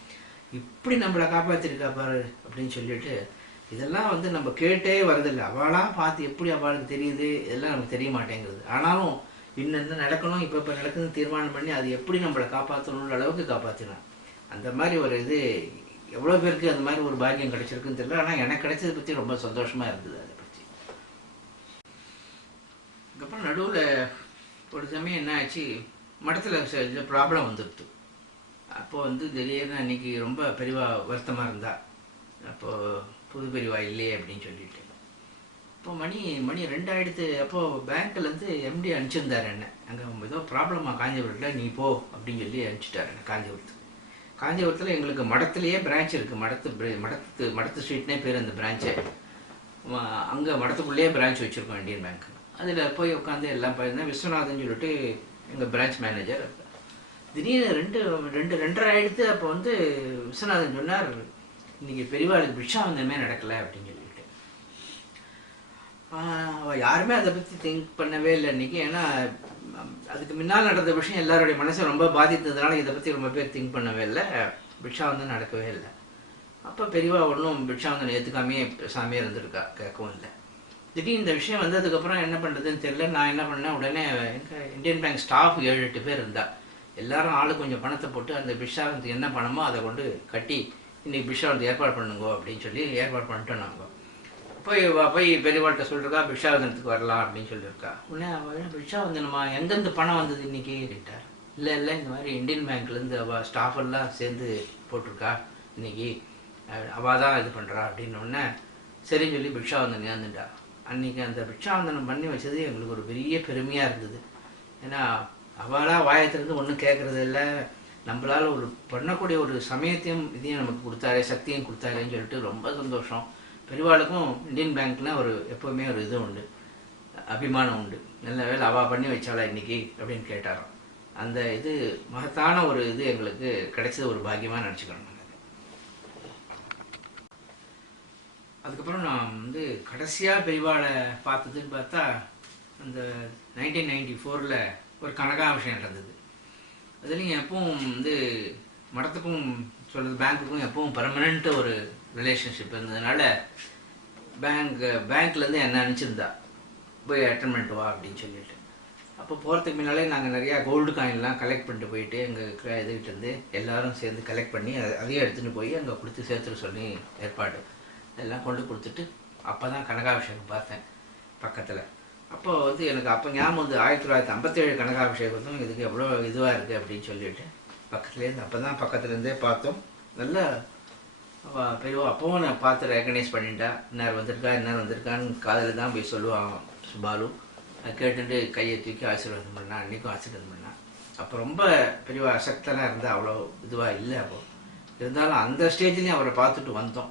இப்படி நம்மளை காப்பாற்றிருக்கா பாரு அப்படின்னு சொல்லிட்டு இதெல்லாம் நம்ம கேட்டே வரதில்லை. அவளாக பார்த்து எப்படி அவளுக்கு தெரியுது, இதெல்லாம் நமக்கு தெரிய மாட்டேங்கிறது. ஆனாலும் இன்னும் நடக்கணும், இப்போ நடக்குதுன்னு தீர்மானம் பண்ணி அது எப்படி நம்மளை காப்பாற்றணுன்ற அளவுக்கு காப்பாற்றினான். அந்த மாதிரி ஒரு இது எவ்வளோ பேருக்கு அந்த மாதிரி ஒரு பாக்கியம் கிடைச்சிருக்குன்னு தெரியல. ஆனால் எனக்கு கிடைச்சதை பற்றி ரொம்ப சந்தோஷமாக இருந்தது. அதை பற்றி அதுக்கப்புறம் நடுவில் ஒரு சமயம் என்ன ஆச்சு, மடத்தில் ப்ராப்ளம் வந்துடுது. அப்போது திடீர்னு அன்றைக்கி ரொம்ப பெரியவா வருத்தமாக இருந்தா. அப்போது புது பெரியவா இல்லையே அப்படின்னு சொல்லிட்டு இப்போ மணி 2 ஆகிடுது. அப்போது பேங்க்லேருந்து எம்டி அனுப்பிச்சிருந்தார் என்ன, அங்கே ஏதோ ப்ராப்ளமாக காஞ்சிபுரத்தில் நீ போ அப்படின்னு சொல்லி அனுப்பிச்சிட்டார் என்ன காஞ்சிபுரத்தில் எங்களுக்கு மடத்துலேயே பிரான்ச் இருக்குது. மடத்து ஸ்ட்ரீட்னே பேர் அந்த பிரான்ச்சு. அங்கே மடத்துக்குள்ளேயே பிரான்ச் வச்சுருக்கோம் இந்தியன் பேங்க். அதில் போய் உட்காந்து எல்லாம் போயிருந்தேன். விஸ்வநாதன் சொல்லிட்டு எங்கள் பிரான்ச் மேனேஜர். திடீர்னு 2:30 ஆகிடுது. அப்போ விஸ்வநாதன் சொன்னார், இன்னைக்கு பெரியவாளுக்கு பிக்ஷாவந்தனமே நடக்கலை அப்படின்னு சொல்லிட்டு. அவள் யாருமே அதை பற்றி திங்க் பண்ணவே இல்லை இன்னைக்கு. ஏன்னா அதுக்கு முன்னால் நடந்த விஷயம் எல்லாருடைய மனசை ரொம்ப பாதித்ததுனால இதை பற்றி ரொம்ப பேர் திங்க் பண்ணவே இல்லை. பிக்ஷாவந்தன் நடக்கவே இல்லை. அப்போ பெரியவா ஒன்றும் பிக்ஷாவந்தன் ஏற்றுக்காமையே சாமியாக இருந்திருக்கா, கேட்கவும் இல்லை. திடீர்னு இந்த விஷயம் வந்ததுக்கப்புறம் என்ன பண்ணுறதுன்னு தெரியல. நான் என்ன பண்ணேன், உடனே எங்கள் இந்தியன் பேங்க் ஸ்டாஃப் 7-8 பேர் இருந்தா. எல்லாரும் ஆளு கொஞ்சம் பணத்தை போட்டு அந்த பிக்ஷாவந்துக்கு என்ன பணமோ அதை கொண்டு கட்டி இன்னைக்கு பிக்ஷாவந்து ஏற்பாடு பண்ணுங்க அப்படின்னு சொல்லி ஏற்பாடு பண்ணிட்டோம். நாங்கள் போய் பெரியவாள்கிட்ட சொல்லிருக்கா, பிக்ஷாவந்தனத்துக்கு வரலாம் அப்படின்னு சொல்லியிருக்கா. உடனே பிக்ஷாவந்தனமா எங்கேருந்து பணம் வந்தது இன்னைக்கு கேட்டார். இல்லை இந்த மாதிரி இந்தியன் பேங்க்லேருந்து அவள் ஸ்டாஃப் எல்லாம் சேர்ந்து போட்டிருக்கா, இன்னைக்கு அவள் தான் இது பண்ணுறா அப்படின்னோடனே சரின்னு சொல்லி பிக்ஷாவந்தன் ஏந்துட்டா. அன்றைக்கி அந்த பிக்ஷாவந்தனம் பண்ணி வச்சது எங்களுக்கு ஒரு பெரிய பெருமையாக இருந்தது. ஏன்னா அவளாக வாயத்திலிருந்து ஒன்றும் கேட்குறது இல்லை. நம்மளால் ஒரு பண்ணக்கூடிய ஒரு சமயத்தையும் இதையும் நமக்கு கொடுத்தாரே, சக்தியும் கொடுத்தாரேன்னு சொல்லிட்டு ரொம்ப சந்தோஷம். பெரியவாளுக்கும் இந்தியன் பேங்க்னா ஒரு எப்போவுமே ஒரு இது உண்டு, அபிமானம் உண்டு. நல்ல வேலை அவள் பண்ணி வச்சாளா இன்னைக்கு அப்படின்னு கேட்டாராம். அந்த இது மகத்தான ஒரு இது எங்களுக்கு கிடைச்சது ஒரு பாக்கியமாக நினச்சிக்கணும். அதுக்கப்புறம் நான் வந்து கடைசியாக பெரியவாளை பார்த்ததுன்னு பார்த்தா அந்த 1994 ஒரு கனகாபிஷேகம் நடந்தது. அதுலேயும் எப்பவும் வந்து மடத்துக்கும் சொல்கிறது பேங்க்குக்கும் எப்பவும் பர்மனெண்ட் ஒரு ரிலேஷன்ஷிப் இருந்ததுனால பேங்க்லேருந்து என்ன நினச்சிருந்தா போய் அட்டன் பண்ணிட்டு வா அப்படின்னு சொல்லிட்டு. அப்போ போகிறதுக்கு முன்னாலே நாங்கள் நிறையா கோல்டு காயின்லாம் கலெக்ட் பண்ணிட்டு போயிட்டு எங்கள் இதுகிட்ட இருந்து எல்லாரும் சேர்ந்து கலெக்ட் பண்ணி அதையும் எடுத்துகிட்டு போய் அங்கே கொடுத்து சேர்த்துட சொல்லி ஏற்பாடு எல்லாம் கொண்டு கொடுத்துட்டு அப்போ தான் கனகாபிஷேகம் பார்த்தேன் பக்கத்தில். அப்போ வந்து எனக்கு அப்போ ஞாபகம் வந்து 1957 கனகாபிஷேகத்தும் இதுக்கு எவ்வளோ இதுவாக இருக்குது அப்படின்னு சொல்லிட்டு பக்கத்துலேருந்து அப்போ தான் பக்கத்துலேருந்தே பார்த்தோம். நல்லா பெரியவா அப்போவும் நான் பார்த்து ரெக்கக்னைஸ் பண்ணிட்டா, இன்னார் வந்திருக்கான்னு காதில் தான் போய் சொல்லுவான் சுபாலு. அதை கேட்டுட்டு கையை தூக்கி ஆசீர்வாதம் பண்ணா, அன்றைக்கும் ஆசீர்வாதம் பண்ணா. அப்போ ரொம்ப பெரியவா அசக்தெல்லாம் இருந்தால் அவ்வளோ இதுவாக இல்லை. அப்போ இருந்தாலும் அந்த ஸ்டேஜ்லேயும் அவரை பார்த்துட்டு வந்தோம்.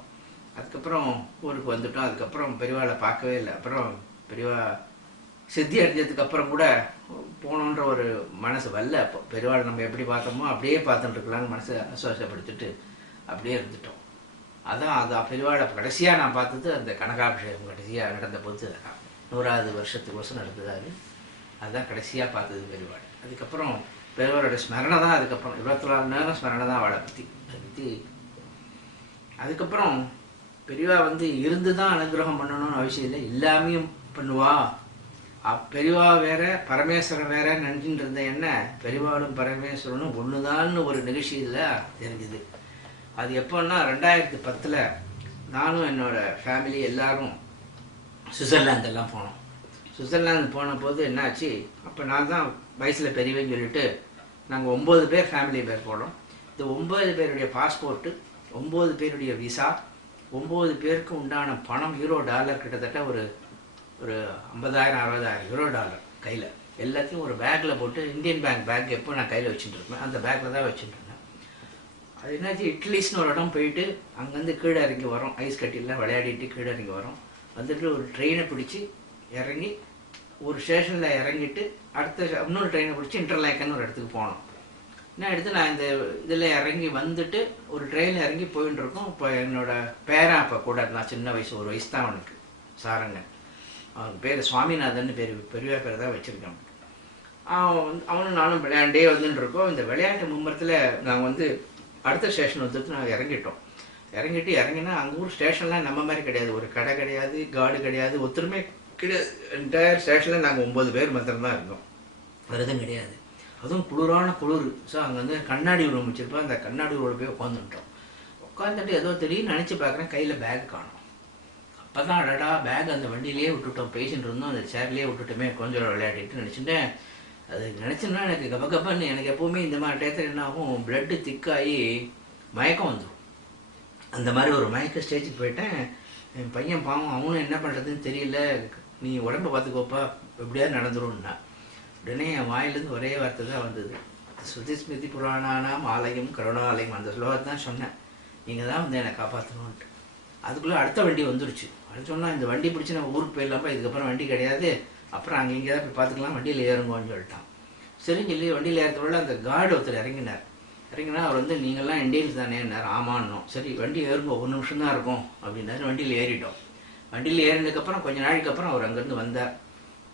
அதுக்கப்புறம் ஊருக்கு வந்துட்டோம். அதுக்கப்புறம் பெரியவாளை பார்க்கவே இல்லை. அப்புறம் பெரியவா சித்தி அடைஞ்சதுக்கு அப்புறம் கூட போகணுன்ற ஒரு மனசு வரல. அப்போ பெரியவாளை நம்ம எப்படி பார்த்தோமோ அப்படியே பார்த்துட்டு இருக்கலாம்னு மனசை அசுவாசப்படுத்திட்டு அப்படியே இருந்துட்டோம். அதான் பெரியவாளை கடைசியாக நான் பார்த்தது அந்த கனகாபிஷேகம் கடைசியாக நடந்த போது 100வது வருஷத்துக்கு நடந்தது. அதுதான் கடைசியாக பார்த்தது பெரியவாள். அதுக்கப்புறம் பெரியவாளோட ஸ்மரணை தான். அதுக்கப்புறம் 24 மணி நேரம் ஸ்மரணை தான் அவளை பற்றி. அதுக்கப்புறம் பெரியவா வந்து இருந்து தான் அனுகிரகம் பண்ணணும்னு அவசியம் இல்லை, எல்லாமையும் பண்ணுவா. பெரியவா வேற பரமேஸ்வரன் வேற நினைச்சுட்டு இருந்த என்ன பெரியவாளும் பரமேஸ்வரனும் ஒண்ணுதான்னு ஒரு நிகழ்ச்சியில் தெரிஞ்சுது. அது எப்போன்னா 2010 நானும் என்னோட ஃபேமிலி எல்லாரும் சுவிட்சர்லாந்தெல்லாம் போனோம். சுவிட்சர்லாந்து போன போது என்னாச்சு, அப்போ நான் தான் வயசில் பெரியவன்னு சொல்லிட்டு நாங்கள் 9 பேர் ஃபேமிலி பேர் போனோம். இந்த 9 பேருடைய பாஸ்போர்ட்டு, 9 பேருடைய விசா, 9 பேருக்கு உண்டான பணம் $1 கிட்டத்தட்ட ஒரு 50,000-60,000 $1 கையில் எல்லாத்தையும் ஒரு பேக்கில் போட்டு, இந்தியன் பேக் எப்போ நான் கையில் வச்சுட்டு இருப்பேன் அந்த பேக்கில் தான் வச்சுட்டு இருந்தேன். அது என்னாச்சு, இட்லிஸ்னு ஒரு இடம் போயிட்டு அங்கேருந்து கீழே இறங்கி வரோம். ஐஸ் கட்டிலாம் விளையாடிட்டு கீழே இறங்கி வரோம். வந்துட்டு ஒரு ட்ரெயினை பிடிச்சி இறங்கி ஒரு ஸ்டேஷனில் இறங்கிட்டு அடுத்த இன்னொரு ட்ரெயினை பிடிச்சி இன்டர்லேக்கன்னு ஒரு இடத்துக்கு போனோம். என்ன எடுத்து நான் இந்த இதில் இறங்கி வந்துட்டு ஒரு ட்ரெயினில் இறங்கி போயின்னு இருக்கோம். இப்போ என்னோட பேரன் அப்போ கூட நான் சின்ன வயசு, ஒரு வயசு தான் அவனுக்கு, சாரங்கன். அவனுக்கு பேர் சுவாமிநாதன் பெரிய பேர் தான் வச்சுருக்கான். அவனும் நானும் விளையாண்டே வந்துட்டு இருக்கோம். இந்த விளையாட்டு மும்பரத்தில் நாங்கள் வந்து அடுத்த ஸ்டேஷன் வந்துட்டு நாங்கள் இறங்கினா அங்கே ஊர் ஸ்டேஷன்லாம் நம்ம மாதிரி கிடையாது. ஒரு கடை கிடையாது, கார்டு கிடையாது, ஒத்துருமே கிடையாது. என்டையர் ஸ்டேஷனில் நாங்கள் 9 பேர் மாத்திரம்தான் இருந்தோம், வேறுதும் கிடையாது. அதுவும் குளிரான குளிர். ஸோ அங்கே வந்து கண்ணாடி ரூம் வச்சுருப்போம். அந்த கண்ணாடி ரூமில் போய் உட்காந்துட்டு ஏதோ திடீர்னு நினச்சி பார்க்குறேன், கையில் பேக் காணும். அப்போ தான் அடடா பேக் அந்த வண்டியிலேயே விட்டுட்டோம், பேசிட்டு இருந்தோம், அந்த சேர்லேயே விட்டுட்டோமே கொஞ்சம் விளையாடிட்டு நினச்சிட்டேன். அது நினச்சோன்னா எனக்கு கபகப்பன்னு, எனக்கு எப்போவுமே இந்த மாதிரி டயத்தில் என்ன ஆகும், பிளட்டு திக்காகி மயக்கம் வந்துடும். அந்த மாதிரி ஒரு மயக்க ஸ்டேஜுக்கு போயிட்டேன். என் பையன் பாவம், அவனும் என்ன பண்ணுறதுன்னு தெரியல, நீ உடம்பை பார்த்துக்கோப்பா எப்படியாவது நடந்துரும்னா. உடனே என் வாயிலேருந்து ஒரே வார்த்தை தான் வந்தது, ஸ்ருதி ஸ்மிருதி புராணானாம் ஆலயம் கருணாலயம், அந்த ஸ்லோகத்தை தான் சொன்னேன், நீங்கள் தான் வந்து என்னை காப்பாற்றணுன்ட்டு. அதுக்குள்ளே அடுத்த வண்டி வந்துருச்சு. அது சொன்னால் இந்த வண்டி பிடிச்சி நம்ம ஊருக்கு போயிடலாம்ப்பா, இதுக்கப்புறம் வண்டி கிடையாது, அப்புறம் அங்கே இங்கே தான் போய் பார்த்துக்கலாம், வண்டியில் ஏறுங்கன்னு சொல்லிட்டான். சரின்னு சொல்லி வண்டியில் ஏறத்தோட அந்த கார்டு ஒருத்தர் இறங்கினா அவர் வந்து நீங்கள்லாம் இண்டியன்ஸ் தானேன்னார். ஆமான்னோம். சரி வண்டி ஏறுங்க, 1 நிமிஷம் தான் இருக்கும் அப்படின்னாரு. வண்டியில் ஏறிட்டோம். வண்டியில் ஏறினதுக்கப்புறம் கொஞ்ச நாளைக்கு அப்புறம் அவர் அங்கேருந்து வந்தார்.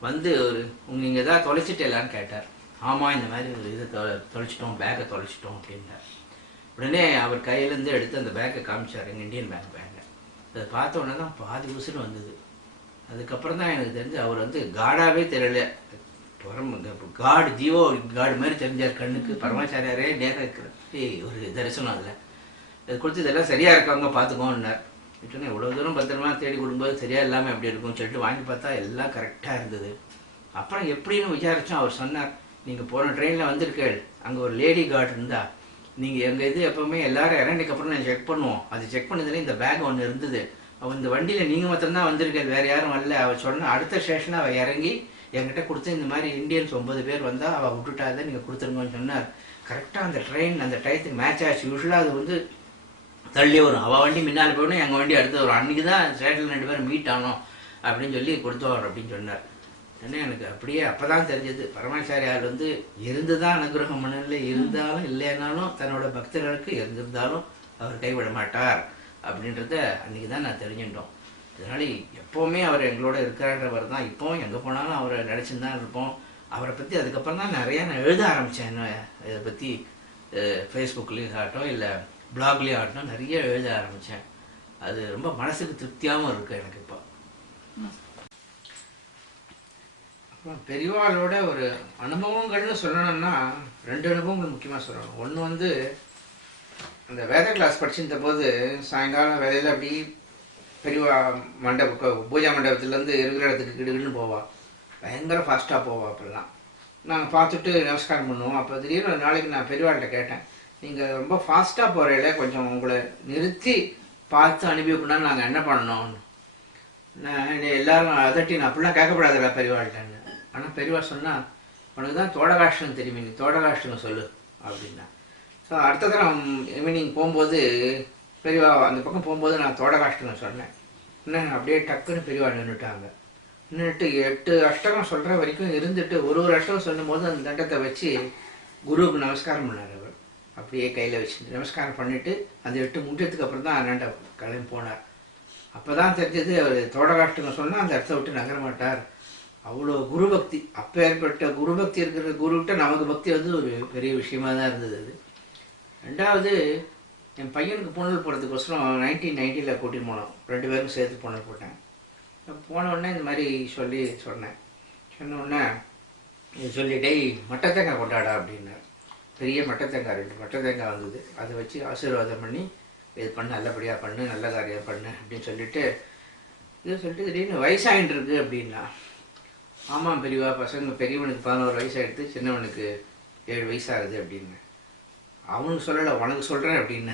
வந்து நீங்கள் எதாவது தொலைச்சிட்டேலான்னு கேட்டார். ஆமாம், இந்த மாதிரி ஒரு இதை தொலைச்சிட்டோம், பேக்கை தொலைச்சிட்டோம் அப்படின்னார். உடனே அவர் கையிலேருந்து எடுத்து அந்த பேக்கை காமிச்சார், எங்கள் இந்தியன் பேக்கை. அதை பார்த்த உடனே தான் பாதி உசுறு வந்தது. அதுக்கப்புறம் தான் எனக்கு தெரிஞ்சு அவர் வந்து காடாவே தெரியல, காடு ஜீவோ காடு மாதிரி தெரிஞ்சார் கண்ணுக்கு. பரமாச்சாரியாரே நேரம் இருக்கிற ஒரு தரிசனம். அதில் அது கொடுத்து இதெல்லாம் சரியாக இருக்காங்க பார்த்துக்கோன்னார். சொன்னேன், இவ்வளோ தூரம் பத்திரமா தேடி கொடுக்கும்போது சரியா இல்லாமல் எப்படி இருக்கும்னு சொல்லிட்டு வாங்கி பார்த்தா எல்லாம் கரெக்டாக இருந்தது. அப்புறம் எப்படின்னு விசாரித்தோம். அவர் சொன்னார், நீங்கள் போன ட்ரெயினில் வந்திருக்கேள், அங்கே ஒரு லேடி கார்டு இருந்தா, நீங்கள் எங்கள் இது எப்போவுமே எல்லாரும் இறங்கினதுக்கப்புறம் நான் செக் பண்ணுவோம், அது செக் பண்ணதுல இந்த பேக் ஒன்று இருந்தது, இந்த வண்டியில் நீங்கள் மாத்திரம்தான் வந்திருக்காது, வேறு யாரும் வரல. அவர் சொன்ன அடுத்த ஸ்டேஷனில் அவள் இறங்கி என்கிட்ட கொடுத்து, இந்த மாதிரி இந்தியன்ஸ் 9 பேர் வந்தால் அவள் விட்டுட்டாத, நீங்கள் கொடுத்துருங்கன்னு சொன்னார். கரெக்டாக அந்த ட்ரெயின் அந்த டயத்துக்கு மேட்ச் ஆச்சு. யூஸ்வலாக அது வந்து தள்ளி வரும், அவள் வண்டி முன்னால் போகணும், எங்கள் வண்டி அடுத்து வரும். அன்றைக்கி தான் ஸ்டேஷனில் 2 பேரும் மீட் ஆனோம் அப்படின்னு சொல்லி கொடுத்தவர் அப்படின்னு சொன்னார். ஏன்னா எனக்கு அப்படியே அப்போ தான் தெரிஞ்சது, பரமாச்சாரியார் வந்து இருந்து தான் அனுகிரகம் பண்ணல, இருந்தாலும் இல்லைனாலும் தன்னோட பக்தர்களுக்கு இருந்திருந்தாலும் அவர் கைவிட மாட்டார் அப்படின்றத அன்றைக்கி தான் நான் தெரிஞ்சுட்டோம். அதனால எப்போவுமே அவர் எங்களோட இருக்கிறவர் தான். இப்போவும் எங்கே போனாலும் அவரை நினச்சின்னு தான் இருப்போம். அவரை பற்றி அதுக்கப்புறம் தான் நிறையா நான் எழுத ஆரம்பித்தேன். என்ன இதை பற்றி ஃபேஸ்புக்லேயும் ஆகட்டும் இல்லை பிளாக்லேயும் ஆகட்டும் நிறைய எழுத ஆரம்பித்தேன். அது ரொம்ப மனசுக்கு திருப்தியாகவும் இருக்குது எனக்கு இப்போ. அப்புறம் பெரியவாளோட ஒரு அனுபவங்கள்னு சொல்லணும்னா 2 அனுபவங்கள் முக்கியமாக சொல்லணும். ஒன்று வந்து அந்த வேத கிளாஸ் படிச்சிருந்த போது சாயங்காலம் வேலையில் அப்படி பெரியவா பூஜா மண்டபத்துலேருந்து இருக்கிற இடத்துக்கு கிடுகிடுன்னு போவா. பயங்கர ஃபாஸ்ட்டாக போவா. அப்போல்லாம் நாங்கள் பார்த்துட்டு நமஸ்காரம் பண்ணுவோம். அப்போ திடீர்னு ஒரு நாளைக்கு நான் பெரியவாள்கிட்ட கேட்டேன், நீங்கள் ரொம்ப ஃபாஸ்ட்டாக போகிறீங்களே, கொஞ்சம் உங்களை நிறுத்தி பார்த்து அனுப்பி வைக்கணும்னா நாங்கள் என்ன பண்ணணும்னு. நான் எல்லாரும் அதட்டி நான் அப்படிலாம் கேட்கப்படாதுடா பெரியவாள்கிட்டேன்னு. ஆனால் பெரியவா சொன்னால், உனக்கு தான் தோடகாஷ்டம் தெரியுமே, நீ தோடகாஷ்டம் சொல்லு அப்படின்னா. ஸோ அடுத்த தரம் ஈவினிங் போகும்போது பெரியவா அந்த பக்கம் போகும்போது நான் தோடகாஷ்டம் சொன்னேன். இன்னும் அப்படியே டக்குன்னு பெரியவா நின்றுட்டாங்க. நின்றுட்டு 8 அஷ்டகம் சொல்கிற வரைக்கும் இருந்துட்டு ஒரு அஷ்டகம் சொல்லும் போது அந்த தண்டத்தை வச்சு குருவுக்கு நமஸ்காரம் பண்ணார். அவர் அப்படியே கையில் வச்சு நமஸ்காரம் பண்ணிவிட்டு அந்த 8 முடிஞ்சதுக்கு அப்புறம் தான் அண்ணாண்ட கிளம்பி போனார். அப்போ தான் தெரிஞ்சது அவர் தோடகாஷ்டகம் சொன்னால் அந்த இடத்த விட்டு நகர மாட்டார். அவ்வளோ குரு பக்தி. அப்போ ஏற்பட்ட குரு பக்தி இருக்கிற குருக்கிட்ட நமக்கு பக்தி வந்து ஒரு பெரிய விஷயமா தான் இருந்தது. அது 2வது என் பையனுக்கு பொண்ணு போகிறதுக்கோசரம் 1990 கூட்டின்னு போனோம். 2 பேரும் சேர்த்து பொண்ணு போட்டேன். போன உடனே இந்த மாதிரி சொன்னேன். சொன்ன உடனே இது சொல்லிட்டே மட்டத்தேங்காய் கொண்டாடா அப்படின்னார். பெரிய மட்டத்தேங்காய் 2 மட்டத்தேங்காய் வந்தது. அதை வச்சு ஆசீர்வாதம் பண்ணி இது பண்ணு, நல்லபடியாக பண்ணு, நல்ல காரியம் பண்ணு அப்படின்னு சொல்லிட்டு இது சொல்லிட்டு திடீர்னு வயசாகிட்டு இருக்கு அப்படின்னா. ஆமாம் பெரியவா, பசங்க பெரியவனுக்கு 11 வயசாகிடுது, சின்னவனுக்கு 7 வயசாகுது அப்படின்னு. அவனுக்கு சொல்லலை, உனக்கு சொல்கிறேன் அப்படின்னு.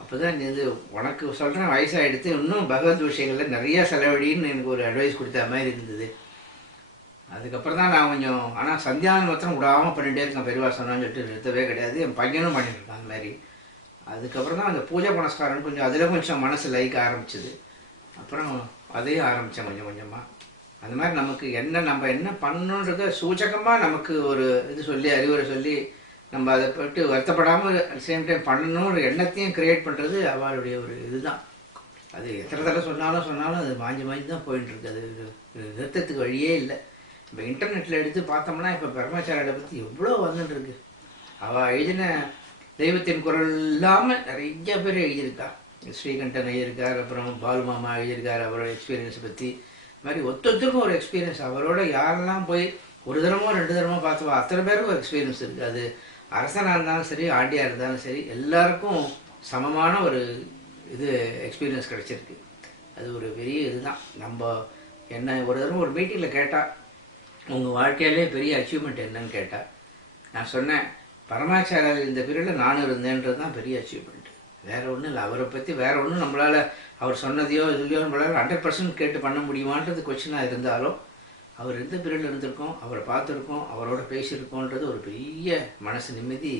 அப்போ தான் இது உனக்கு சொல்கிறேன் வயசாகிடுது, இன்னும் பகவத் விஷயங்களில் நிறையா செலவழின்னு எனக்கு ஒரு அட்வைஸ் கொடுத்த மாதிரி இருந்தது. அதுக்கப்புறம் தான் நான் கொஞ்சம், ஆனால் சந்தியானம் மாத்திரம் விடாமல் பண்ணிகிட்டே இருக்கேன். பெரியவா சொன்னான்னு சொல்லிட்டு நிறுத்தவே கிடையாது. என் பையனும் பண்ணிட்டு இருக்கான் அந்த மாதிரி. அதுக்கப்புறம் தான் அந்த பூஜை புனஸ்காரம் கொஞ்சம் அதில் கொஞ்சம் மனசு லைக் ஆரம்பிச்சிது. அப்புறம் அதையும் ஆரம்பித்தேன் கொஞ்சம் கொஞ்சமாக. அந்த மாதிரி நமக்கு நம்ம என்ன பண்ணணுன்றத சூச்சகமாக நமக்கு ஒரு இது சொல்லி அறிவுரை சொல்லி நம்ம அதை போட்டு வருத்தப்படாமல் சேம் டைம் பண்ணணும் ஒரு எண்ணத்தையும் கிரியேட் பண்ணுறது அவளுடைய ஒரு இதுதான். அது எத்தனை தடவை சொன்னாலும் அது மாஞ்சி தான் போயிட்டுருக்கு. அது நிறுத்தத்துக்கு வழியே இல்லை. இப்போ இன்டர்நெட்டில் எடுத்து பார்த்தோம்னா இப்போ பிரம்மச்சாரியை பற்றி எவ்வளோ வந்துட்டுருக்கு. அவள் எழுதின தெய்வத்தின் குரல் இல்லாமல் நிறைய பேர் எழுதியிருக்கா. ஸ்ரீகண்டன் எழுதியிருக்கார், அப்புறம் பாலுமாமா எழுதியிருக்கார் அவரோட எக்ஸ்பீரியன்ஸை பற்றி. இது மாதிரி ஒருத்தருக்கும் ஒரு எக்ஸ்பீரியன்ஸ். அவரோட யாரெல்லாம் போய் ஒரு தரமோ 2 தரமோ பார்த்தோம் அத்தனை பேருக்கும் ஒரு எக்ஸ்பீரியன்ஸ் இருக்குது. அது அரசனாக இருந்தாலும் சரி, ஆண்டியாக இருந்தாலும் சரி, எல்லாருக்கும் சமமான ஒரு இது எக்ஸ்பீரியன்ஸ் கிடச்சிருக்கு. அது ஒரு பெரிய இதுதான். நம்ம என்ன ஒரு தடவை ஒரு மீட்டிங்கில் கேட்டால் உங்கள் வாழ்க்கையிலே பெரிய அச்சீவ்மெண்ட் என்னன்னு கேட்டால் நான் சொன்னேன், பரமாச்சாரியர் இந்த பீரியடில் நானும் இருந்தேன்றது தான் பெரிய அச்சீவ்மெண்ட். வேறு ஒன்றும் இல்லை. அவரை பற்றி வேறு ஒன்றும் நம்மளால் அவர் சொன்னதையோ இதுலையோ நம்மளால் 100% கேட்டு பண்ண முடியுமான்றது கொஸ்டினாக இருந்தாலும் அவர் எந்த பீரியடில் இருந்திருக்கோம், அவரை பார்த்துருக்கோம், அவரோட பேசியிருக்கோன்றது ஒரு பெரிய மனசு நிம்மதி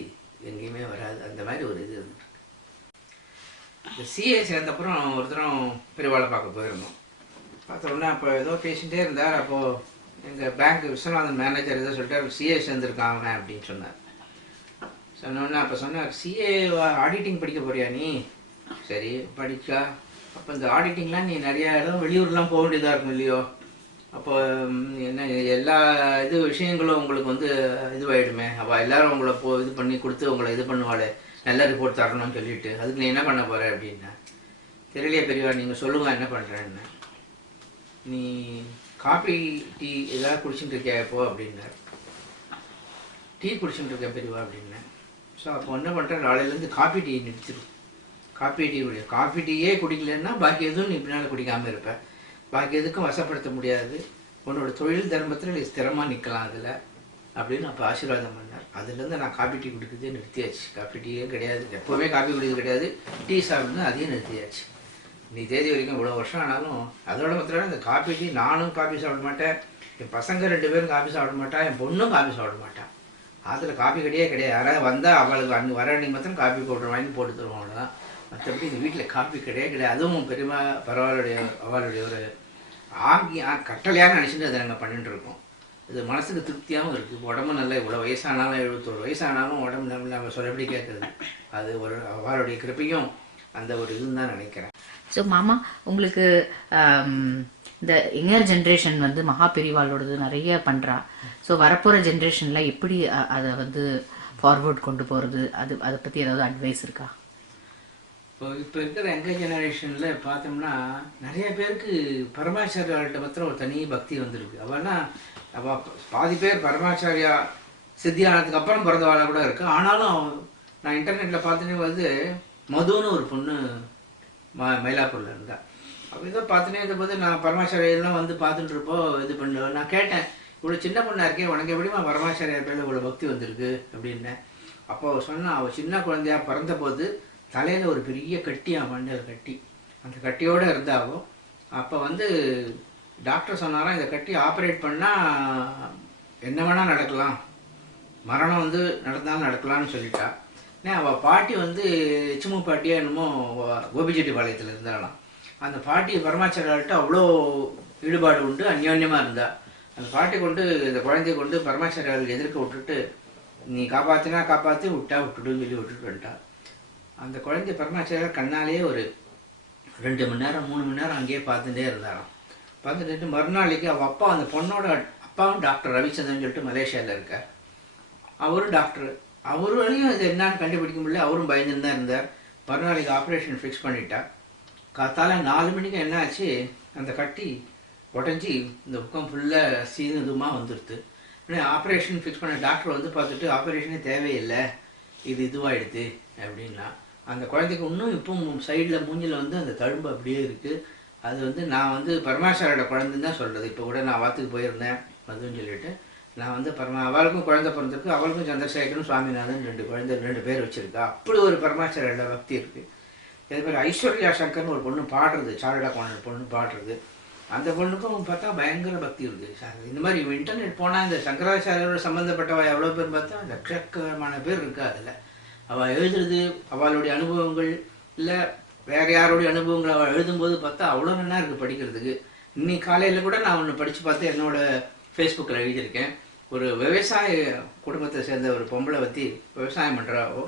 எங்கேயுமே வராது. அந்த மாதிரி ஒரு இது இருந்துருக்கு. இந்த சிஏ சேர்ந்தப்புறம் ஒருத்தரும் பெரியவாளை பார்க்க போயிருந்தோம். பார்த்தோம்னா அப்போ ஏதோ பேசிகிட்டே இருந்தார். அப்போது எங்கள் பேங்க் விஸ்வநாதன் மேனேஜர் ஏதோ சொல்லிட்டு சிஏ சேர்ந்துருக்காங்க அப்படின்னு சொன்னார். சொன்னோன்னே அப்போ சொன்னார், சிஏ ஆடிட்டிங் படிக்க போறியா நீ? சரி படிக்கா. அப்போ இந்த ஆடிட்டிங்லாம் நீ நிறையா இடம் வெளியூர்லாம் போக வேண்டியதாக இருக்கும் இல்லையோ? அப்போ என்ன எல்லா விஷயங்களும் உங்களுக்கு வந்து இதுவாகிடுமே. அவள் எல்லோரும் உங்களை இது பண்ணி கொடுத்து உங்களை இது பண்ணுவாளே, நல்ல ரிப்போர்ட் தரணும்னு சொல்லிட்டு, அதுக்கு நீ என்ன பண்ண போகிற அப்படின்னா. தெரியலையே பெரியவா, நீங்கள் சொல்லுங்கள் என்ன பண்ணுறேன்னு. நீ காஃபி டீ எதாவது குடிச்சுட்டு இருக்கியா இப்போ அப்படின்னார். டீ குடிச்சுட்டு இருக்கேன் பெரியவா அப்படின்னேன். ஸோ அப்போ என்ன பண்ணுறேன், நாளையிலேருந்து காஃபி டீ நிறுத்திடும். காஃபி டீயே குடிக்கலன்னா பாக்கி எதுவும் நீ பின்னால் குடிக்காமல் இருப்பேன். பாக்கி எதுக்கும் வசப்படுத்த முடியாது. உன்னோட தொழில் தர்மத்தில் நீ ஸ்திரமாக நிற்கலாம் அதில் அப்படின்னு அப்போ ஆசீர்வாதம் பண்ணார். அதுலேருந்து நான் காஃபி டீ குடிக்கிறதே நிறுத்தியாச்சு. காஃபி டீயே கிடையாது, எப்போவுமே காஃபி குடிக்கிறது கிடையாது. டீ சாப்பிடுன்னு அதையும் நிறுத்தியாச்சு. நீ தேதி வரைக்கும் இவ்வளோ வருஷம் ஆனாலும் அதோட மாத்திரம் இந்த காஃபி டீ நானும் காஃபி சாப்பிட மாட்டேன், என் பசங்க 2 பேரும் காஃபி சாப்பிட மாட்டான், என் பொண்ணும் காஃபி சாப்பிட மாட்டான். அதில் காஃபி கிடையாது. யாராவது வந்தால் அவளுக்கு வர அன்றைக்கி மாத்திரம் காஃபி பவுடர் வாங்கி போட்டு தருவோம், அவ்வளோதான். மற்றபடி இந்த வீட்டில் காஃபி கிடையாது. அதுவும் பெருமை அவளுடைய ஒரு கட்டளையாக நினச்சிட்டு அதை நாங்கள் பண்ணிட்டு இருக்கோம். இது மனசுக்கு திருப்தியாகவும் இருக்குது. உடம்பு நல்லா இவ்வளோ வயசானாலும் 71 வயசானாலும் உடம்பு நம்ம சொல்லபடி கேட்குறது. அது ஒரு அவளுடைய கிருப்பையும் அந்த ஒரு இதுன்னு தான் நினைக்கிறேன். ஸோ மாமா, உங்களுக்கு இந்த யங்கர் ஜென்ரேஷன் வந்து மகா பெரிவாளோடது நிறைய பண்றா. ஸோ வரப்போற ஜென்ரேஷன்ல எப்படி அதை வந்து ஃபார்வர்ட் கொண்டு போறது, அதை பத்தி ஏதாவது அட்வைஸ் இருக்கா? இப்போ இருக்கிற யங்கர் ஜெனரேஷனில் பார்த்தோம்னா நிறைய பேருக்கு பரமாச்சாரியாள்கிட்ட மாத்திரம் ஒரு தனி பக்தி வந்திருக்கு. அவள் பாதி பேர் பரமாச்சாரியா சித்தியானதுக்கு அப்புறம் பிறந்தவாளாக கூட இருக்கு. ஆனாலும் நான் இன்டர்நெட்டில் பார்த்துனே வந்து மதுன்னு ஒரு பொண்ணு மயிலாப்பூரில் இருந்தா. அப்போ இதை பார்த்துனே இருந்தபோது நான் பரமாச்சாரியெல்லாம் வந்து பார்த்துட்டு இருப்போம் இது பண்ணுவேன். நான் கேட்டேன், இவ்வளோ சின்ன பொண்ணாக இருக்கேன், உனக்கு எப்படிமா பரமாச்சாரியார் பேரில் இவ்வளோ பக்தி வந்திருக்கு அப்படின்னேன். அப்போ சொன்னா, அவள் சின்ன குழந்தையா பிறந்த போது தலையில் ஒரு பெரிய கட்டி, மண்ணில் கட்டி, அந்த கட்டியோடு இருந்தாவோ. அப்போ வந்து டாக்டர் சொன்னாராம், இந்த கட்டி ஆப்ரேட் பண்ணால் என்ன வேணால் நடக்கலாம், மரணம் வந்து நடந்தாலும் நடக்கலாம்னு சொல்லிட்டா. அவள் பாட்டி வந்து எச்சுமு பாட்டியா என்னமோ கோபிச்செட்டிப்பாளையத்தில் இருந்தாலாம். அந்த பாட்டி பரமாச்சாரியாள்கிட்ட அவ்வளோ ஈடுபாடு உண்டு, அந்யோன்யமாக இருந்தா. அந்த பாட்டி கொண்டு இந்த குழந்தைய கொண்டு பரமாச்சாரியாளுக்கு எதிர்க்க விட்டுட்டு, நீ காப்பாற்றினா காப்பாற்றி, விட்டா விட்டுடுன்னு சொல்லி விட்டுட்டு வந்துட்டா. அந்த குழந்தை பரமாச்சாரியார் கண்ணாலேயே ஒரு 2 மணி நேரம் 3 மணி நேரம் அங்கேயே பார்த்துட்டே இருந்தாராம். பார்த்துட்டு மறுநாளைக்கு அவள் அப்பா, அந்த பொண்ணோட அப்பாவும் டாக்டர் ரவிச்சந்திரன் சொல்லிட்டு மலேசியாவில் இருக்கார். அவரும் டாக்டர். அவராலையும் இது என்னன்னு கண்டுபிடிக்க முடியல. அவரும் பயந்துன்னு தான் இருந்தார். மறுநாளைக்கு ஆப்ரேஷன் ஃபிக்ஸ் பண்ணிட்டா. காத்தால 4 மணிக்கு என்ன ஆச்சு, அந்த கட்டி உடஞ்சி இந்த பக்கம் ஃபுல்லாக சீனதுமாக வந்துடுது. ஆப்ரேஷன் ஃபிக்ஸ் பண்ண டாக்டர் வந்து பார்த்துட்டு, ஆப்ரேஷனே தேவையில்லை, இது இதுவாகிடுது அப்படின்னா. அந்த குழந்தைக்கு இன்னும் இப்பவும் சைடில் மூஞ்சில் வந்து அந்த தழும்பு அப்படியே இருக்குது. அது வந்து நான் வந்து பரமாச்சாரியோட குழந்தைன்னு தான் சொல்கிறது. இப்போ கூட நான் வாத்துக்கு போயிருந்தேன் மதுன்னு சொல்லிட்டு. நான் வந்து அவளுக்கும் குழந்தை பிறந்திருக்கு, அவளுக்கும் சந்திரசேகரும் சுவாமிநாதன் 2 பேர் வச்சுருக்கா. அப்படி ஒரு பரமாச்சாரியோட பக்தி இருக்குது. இதே மாதிரி ஐஸ்வர்யா சங்கர்னு ஒரு பொண்ணு பாடுறது, சாரடா கோணல் பொண்ணு பாடுறது. அந்த பொண்ணுக்கும் பார்த்தா பயங்கர பக்தி இருக்குது. இந்த மாதிரி இன்டர்நெட் போனால் இந்த சங்கராச்சாரியோட சம்மந்தப்பட்டவ எவ்வளோ பேர் பார்த்தா லட்சக்கணக்கான பேர் இருக்கா. அதில் அவள் எழுதுறது, அவளுடைய அனுபவங்கள், இல்லை வேறு யாருடைய அனுபவங்கள் அவள் எழுதும்போது பார்த்தா அவ்வளோ நல்லா இருக்குது படிக்கிறதுக்கு. இன்னைக்கு காலையில் கூட நான் ஒன்று படித்து பார்த்து என்னோட ஃபேஸ்புக்கில் எழுதியிருக்கேன். ஒரு விவசாய குடும்பத்தை சேர்ந்த ஒரு பொம்பளை பற்றி விவசாயம் பண்ணுறாவோ.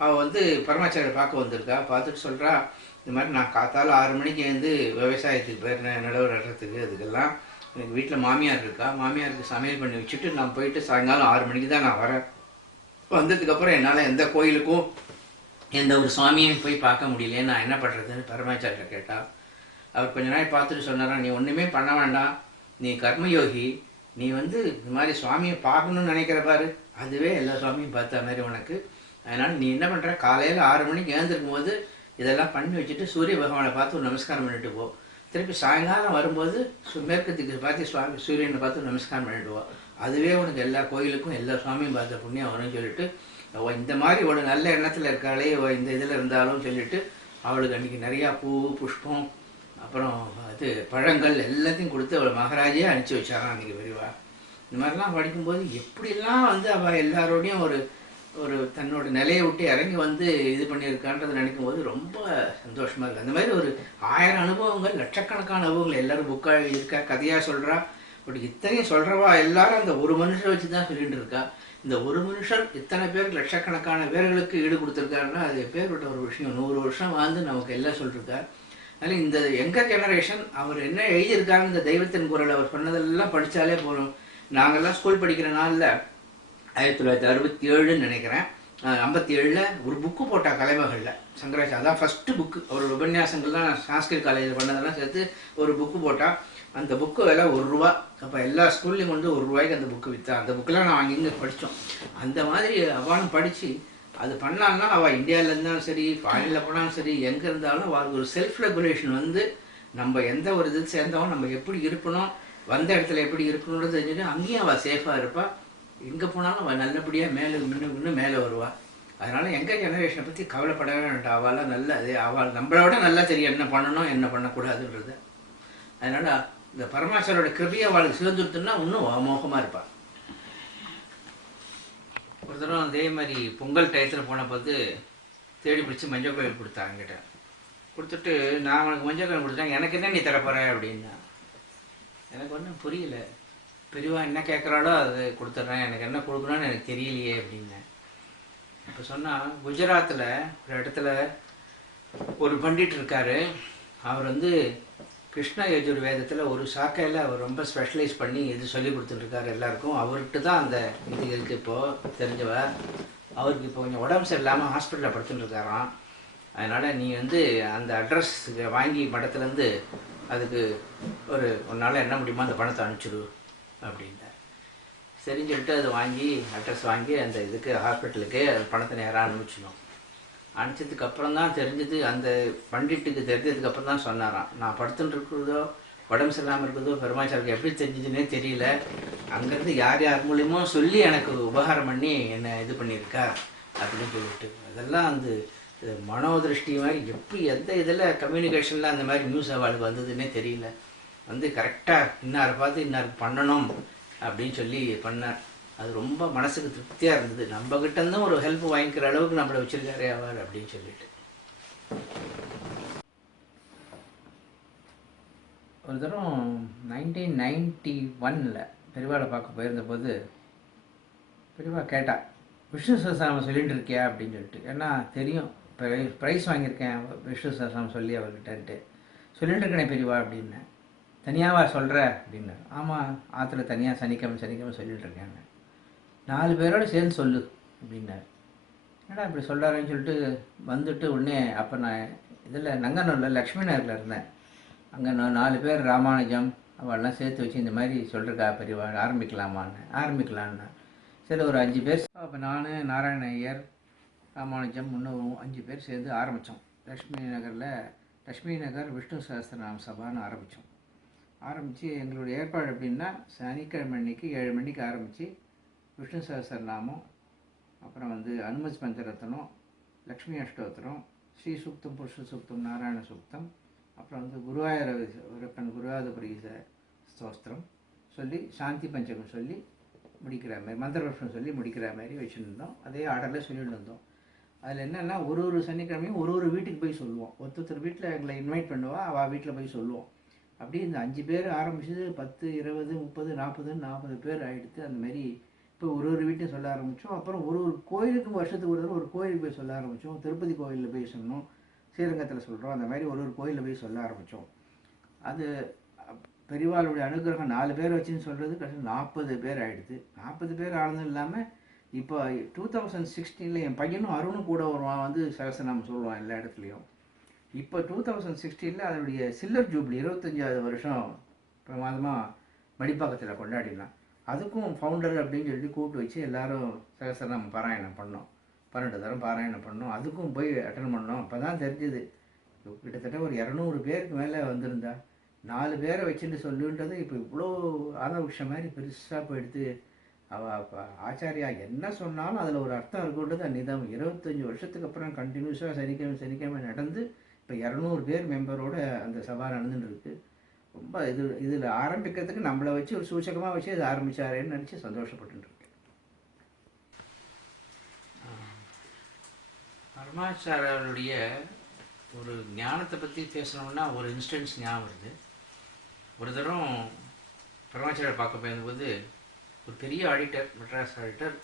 அவள் வந்து பரமாச்சாரியை பார்க்க வந்திருக்கா. பார்த்துட்டு சொல்கிறா, இந்த மாதிரி நான் காத்தால 6 மணிக்கு வந்து விவசாயத்துக்கு போயிருந்தேன், நிலவு நடுறதுக்கு. அதுக்கெல்லாம் எனக்கு வீட்டில் மாமியார் இருக்கா. மாமியாருக்கு சமையல் பண்ணி வச்சுட்டு நான் போயிட்டு சாயங்காலம் 6 மணிக்கு தான் நான் வரேன். வந்ததுக்கப்புறம் என்னால் எந்த கோயிலுக்கும் எந்த ஒரு சுவாமியும் போய் பார்க்க முடியலையே, நான் என்ன பண்ணுறதுன்னு பரமாச்சாரியை கேட்டால், அவர் கொஞ்ச நாள் பார்த்துட்டு சொன்னாரா, நீ ஒன்றுமே பண்ண வேண்டாம், நீ கர்மயோகி, நீ வந்து இந்த மாதிரி சுவாமியை பார்க்கணும்னு நினைக்கிற பாரு, அதுவே எல்லா சுவாமியும் பார்த்த மாதிரி உனக்கு. அதனால் நீ என்ன பண்ணுற, காலையில் 6 மணிக்கு எழுந்திருக்கும் போது இதெல்லாம் பண்ணி வச்சுட்டு சூரிய பகவானை பார்த்து ஒரு நமஸ்காரம் பண்ணிட்டு போ. திருப்பி சாயங்காலம் வரும்போது மேற்கு திக்கு பார்த்து சூரியனை பார்த்து நமஸ்காரம் பண்ணிட்டு போ. அதுவே உனக்கு எல்லா கோயிலுக்கும் எல்லா சுவாமியும் பார்த்த புண்ணியம் வரும்னு சொல்லிட்டு, இந்த மாதிரி ஒரு நல்ல எண்ணத்தில் இருக்காளே இந்த இதில் இருந்தாலும் சொல்லிட்டு, அவளுக்கு அன்றைக்கி நிறையா பூ புஷ்பம் அப்புறம் அது பழங்கள் எல்லாத்தையும் கொடுத்து அவளை மகாராஜே அனுப்பிச்சி வச்சாராம் அன்றைக்கி பெரியவா. இந்த மாதிரிலாம் படிக்கும்போது எப்படிலாம் வந்து அவள் எல்லாரோடையும் ஒரு ஒரு தன்னோட நிலையை விட்டு இறங்கி வந்து இது பண்ணியிருக்கான்றதை நினைக்கும் போது ரொம்ப சந்தோஷமாக இருக்குது. அந்த மாதிரி ஒரு 1000 அனுபவங்கள், லட்சக்கணக்கான அனுபவங்கள் எல்லாரும் புக்காக இருக்கா, கதையாக சொல்கிறா. பட் இத்தனையும் சொல்கிறவா எல்லாரும் அந்த ஒரு மனுஷரை வச்சு தான் சொல்லிட்டு இருக்கா. இந்த ஒரு மனுஷர் இத்தனை பேருக்கு லட்சக்கணக்கான பேர்களுக்கு ஈடு கொடுத்துருக்காருன்னா அது எப்பேற்பட்ட ஒரு விஷயம். 100 வருஷம் வாழ்ந்து நமக்கு எல்லாம் சொல்லியிருக்கார். அதனால் இந்த யங்கர் ஜெனரேஷன் அவர் என்ன எழுதியிருக்காரு, இந்த தெய்வத்தின் குரல் அவர் சொன்னதெல்லாம் படித்தாலே போகணும். நாங்கள்லாம் ஸ்கூல் படிக்கிற நாளில் 1967 நினைக்கிறேன், 57 ஒரு புக்கு போட்டா கலைமகளில் சங்கராச்சாரி. அதான் ஃபஸ்ட்டு புக்கு. அவரோட உபன்யாசங்கள்லாம் சான்ஸ்கிரிட் காலேஜில் பண்ணதெல்லாம் சேர்த்து ஒரு புக்கு போட்டால் அந்த புக்கு விலை ₹1. அப்போ எல்லா ஸ்கூல்லையும் கொண்டு ₹1 அந்த புக்கு விற்றா. அந்த புக்கெல்லாம் நான் அங்கே படித்தோம். அந்த மாதிரி அவளும் படித்து அது பண்ணான்னா அவள் இந்தியாவில் இருந்தாலும் சரி, ஃபாரினில் போனாலும் சரி, எங்கே இருந்தாலும் அவளுக்கு ஒரு செல்ஃப் ரெகுலேஷன் வந்து நம்ம எந்த ஒரு இது சேர்ந்தோம், நம்ம எப்படி இருக்கணும், வந்த இடத்துல எப்படி இருக்கணுன்றது தெரிஞ்சுட்டு அங்கேயும் அவள் சேஃபாக இருப்பாள். எங்கே போனாலும் அவள் நல்லபடியாக மேலே இன்னும் மேலே வருவாள். அதனால் எங்கள் ஜெனரேஷனை பற்றி கவலைப்படவே வேண்டாம். அவளால் நல்ல அதே அவள் நம்மளோட நல்லா தெரியும் என்ன பண்ணணும் என்ன பண்ணக்கூடாதுன்றது. அதனால் இந்த பரமாச்சாரோட கிருபியை அவளுக்கு சிறந்துருத்துன்னா இன்னும் அமோகமாக இருப்பாள். ஒரு தடவை அதே மாதிரி பொங்கல் டயத்தில் போன போது தேடி பிடிச்சி மஞ்சள் கோயில் கொடுத்தாங்க என்கிட்ட. கொடுத்துட்டு நான் அவனுக்கு மஞ்சள் கோயில் கொடுத்தேன். எனக்கு என்ன நீ தரப்போற அப்படின்னா, எனக்கு ஒன்றும் புரியல. பெரியவா என்ன கேட்குறாளோ அது கொடுத்துட்றேன், எனக்கு என்ன கொடுக்கணும்னு எனக்கு தெரியலையே அப்படின்னேன். இப்போ சொன்னால் குஜராத்தில் ஒரு இடத்துல ஒரு பண்டிட் இருக்காரு. அவர் வந்து கிருஷ்ண யஜுர்வேதத்தில் ஒரு சாக்கையில் அவர் ரொம்ப ஸ்பெஷலைஸ் பண்ணி இது சொல்லி கொடுத்துட்டுருக்காரு எல்லாருக்கும். அவர்கிட்ட தான் அந்த இது இருக்குது இப்போது தெரிஞ்சவர். அவருக்கு இப்போ கொஞ்சம் உடம்பு சரியில்லாமல் ஹாஸ்பிட்டலில் படுத்துட்டு இருக்காராம். அதனால் நீ வந்து அந்த அட்ரஸ் வாங்கி மடத்துலேருந்து அதுக்கு ஒரு நாள் என்ன முடியுமோ அந்த பணத்தை அனுப்பிச்சிடு அப்படின்ட்டார். சரின்னு சொல்லிட்டு அது வாங்கி அட்ரஸ் வாங்கி அந்த இதுக்கு ஹாஸ்பிட்டலுக்கு அந்த பணத்தை நேராக அனுப்பிச்சிடும். அனுப்பிச்சதுக்கு அப்புறம் தான் தெரிஞ்சது, அந்த பண்டிட்டுக்கு தெரிஞ்சதுக்கு அப்புறம் தான் சொன்னாராம், நான் படுத்துட்டு இருக்கிறதோ உடம்பு சரியில்லாமல் இருக்கிறதோ பெருமாச்சாருக்கு எப்படி தெரிஞ்சதுன்னே தெரியல. அங்கேருந்து யார் யார் மூலியமோ சொல்லி எனக்கு உபகாரம் பண்ணி என்னை இது பண்ணியிருக்கார் அப்படின்னு சொல்லிட்டு. அதெல்லாம் அந்த மனோதிருஷ்டி மாதிரி எப்படி எந்த இதில் கம்யூனிகேஷனில் அந்த மாதிரி நியூஸ் அவளுக்கு வந்ததுன்னே தெரியல. வந்து கரெக்டாக இன்னாரை பார்த்து இன்னாருக்கு பண்ணணும் அப்படின்னு சொல்லி பண்ணார். அது ரொம்ப மனசுக்கு திருப்தியாக இருந்தது. நம்மக்கிட்ட இருந்தும் ஒரு ஹெல்ப் வாங்கிக்கிற அளவுக்கு நம்மளை வச்சிருக்காரே அவர் அப்படின்னு சொல்லிட்டு. ஒரு தரம் 1991 பெரியவாளை பார்க்க போயிருந்த போது பெரியவா கேட்டா, விஷ்ணு சஹஸ்ரநாமம் சொல்லிட்டு இருக்கியா அப்படின்னு சொல்லிட்டு. ஏன்னா தெரியும் ப்ரைஸ் வாங்கியிருக்கேன் விஷ்ணு சஹஸ்ரநாமம் சொல்லி அவர்கிட்டன்ட்டு. சொல்லிட்டு இருக்கேனே பெரியவா அப்படின்னேன். தனியாவா சொல்கிற அப்படின்னா. ஆமாம், ஆற்றுல தனியாக சனிக்கிழமை சொல்லிட்டு இருக்கேன். 4 பேரோடு சேர்ந்து சொல்லு அப்படின்னாரு. ஏன்னா இப்படி சொல்கிறாருன்னு சொல்லிட்டு வந்துட்டு உடனே அப்போ நான் இதில் நங்கனூரில் லக்ஷ்மி நகரில் இருந்தேன். அங்கே 4 பேர் ராமானுஜம் அவெல்லாம் சேர்த்து வச்சு இந்த மாதிரி சொல்கிறக்கா பெரியவா ஆரம்பிக்கலான்னு. சரி ஒரு 5 பேர். அப்போ நான் நாராயண ஐயர் ராமானுஜம் இன்னும் 5 பேர் சேர்ந்து ஆரம்பித்தோம். லக்ஷ்மி நகர் விஷ்ணு சஹஸ்ரநாம சபான்னு ஆரம்பித்து எங்களுடைய ஏற்பாடு எப்படின்னா, சனிக்கிழமை அன்னைக்கு 7 மணிக்கு ஆரம்பித்து விஷ்ணு சஹஸ்ரநாமம், அப்புறம் வந்து அனுமதி பஞ்சரத்னம், லக்ஷ்மி அஷ்டோத்திரம், ஸ்ரீ சூக்தம், புருஷ சூக்தம், நாராயண சூக்தம், அப்புறம் வந்து குருவாயூரப்பன் ஸ்தோத்திரம் சொல்லி சாந்தி பஞ்சகம் சொல்லி முடிக்கிற மாதிரி, மந்திரபுஷ்பம் சொல்லி முடிக்கிற மாதிரி வச்சுருந்தோம். அதே ஆர்டரில் சொல்லிட்டு இருந்தோம். அதில் என்னென்னா ஒரு சனிக்கிழமையும் ஒரு வீட்டுக்கு போய் சொல்லுவோம். ஒருத்தர் வீட்டில் எங்களை இன்வைட் பண்ணுவா, அவள் வீட்டில் போய் சொல்லுவோம். அப்படி இந்த 5 பேர் ஆரம்பிச்சது 10, 20, 30, 40 பேர் ஆகிடுத்து. அந்தமாரி இப்போ ஒரு வீட்டையும் சொல்ல ஆரம்பித்தோம். அப்புறம் ஒரு கோயிலுக்கு வருஷத்துக்கு ஒரு தடவை ஒரு கோயிலுக்கு போய் சொல்ல ஆரம்பித்தோம். திருப்பதி கோயிலில் போய் சொன்னோம், ஸ்ரீரங்கத்தில் சொல்கிறோம். அந்த மாதிரி ஒரு கோயிலில் போய் சொல்ல ஆரம்பித்தோம். அது பெரியவாளுடைய அனுகிரகம் 4 பேர் வச்சுன்னு சொல்கிறது கஷ்டம். 40 பேர் ஆகிடுது. 40 பேர் ஆனதும் இல்லாமல் இப்போ 2016 என் பையனும் அருணும் கூட வருவான், வந்து சகஸ்ரநாமம் சொல்லுவான் எல்லா இடத்துலையும். இப்போ 2016 அதனுடைய சில்வர் ஜூப்ளி 25வது வருஷம் பிரமாதமாக மடிப்பாக்கத்தில் கொண்டாடினான். அதுக்கும் ஃபவுண்டர் அப்படின்னு சொல்லி கூப்பிட்டு வச்சு எல்லாரும் சகஸ்ரநாமம் பாராயணம் பண்ணோம். 12 தரம் பாராயணம் பண்ணோம். அதுக்கும் போய் அட்டன் பண்ணோம். அப்போ தான் தெரிஞ்சுது கிட்டத்தட்ட ஒரு 200 பேருக்கு மேலே வந்திருந்தா. 4 பேரை வச்சுட்டு சொல்லுன்றது இப்போ இவ்வளோ ஆதவக்ஷம் மாதிரி பெருசாக போயிடுது. ஆச்சாரியா என்ன சொன்னாலும் அதில் ஒரு அர்த்தம் இருக்குன்றது அன்னிதான். 25 வருஷத்துக்கு அப்புறம் கண்டினியூஸாக சனிக்கிழமை நடந்து இப்போ 200 பேர் மெம்பரோட அந்த சபா நடந்துட்டு இருக்கு. ரொம்ப இதில் ஆரம்பிக்கிறதுக்கு நம்மளை வச்சு ஒரு சூச்சகமாக வச்சு இது ஆரம்பித்தாரேன்னு நினச்சி சந்தோஷப்பட்டுருக்கேன். பரமாச்சாரியருடைய ஒரு ஞானத்தை பற்றி பேசணும்னா ஒரு இன்ஸ்டன்ஸ் ஞாபகம் வருது. ஒரு தரம் பரமாச்சாரியர் பார்க்க போயிருந்தபோது ஒரு பெரிய ஆடிட்டர், மெட்ராஸ் ஆடிட்டர்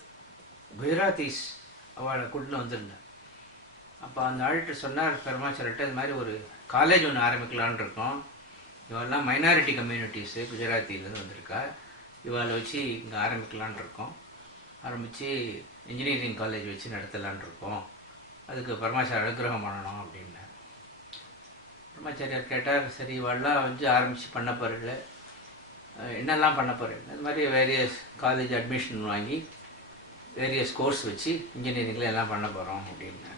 குஜராத்தீஸ் அவளை கூட்டின்னு வந்திருந்தேன். அப்போ அந்த ஆடிட்டர் சொன்னார் பரமாச்சாரியர்கிட்ட, இது மாதிரி ஒரு காலேஜ் ஒன்று ஆரம்பிக்கலான் இருக்கோம். இவெல்லாம் மைனாரிட்டி கம்யூனிட்டிஸு குஜராத்திலேருந்து வந்திருக்கா, இவளை வச்சு இங்கே ஆரம்பிக்கலான் இருக்கோம். ஆரம்பித்து இன்ஜினியரிங் காலேஜ் வச்சு நடத்தலான் இருக்கோம். அதுக்கு பரமாச்சாரியர் அனுகிரகம் பண்ணணும் அப்படின்னா. பரமாச்சாரியார் கேட்டார், சரி இவெல்லாம் வச்சு ஆரம்பித்து பண்ண போகிறல, என்னெல்லாம் பண்ண போகிறேன்? அது மாதிரி வேரியஸ் காலேஜ் அட்மிஷன் வாங்கி வேரியஸ் கோர்ஸ் வச்சு இன்ஜினியரிங்கில் எல்லாம் பண்ண போகிறோம் அப்படின்னா.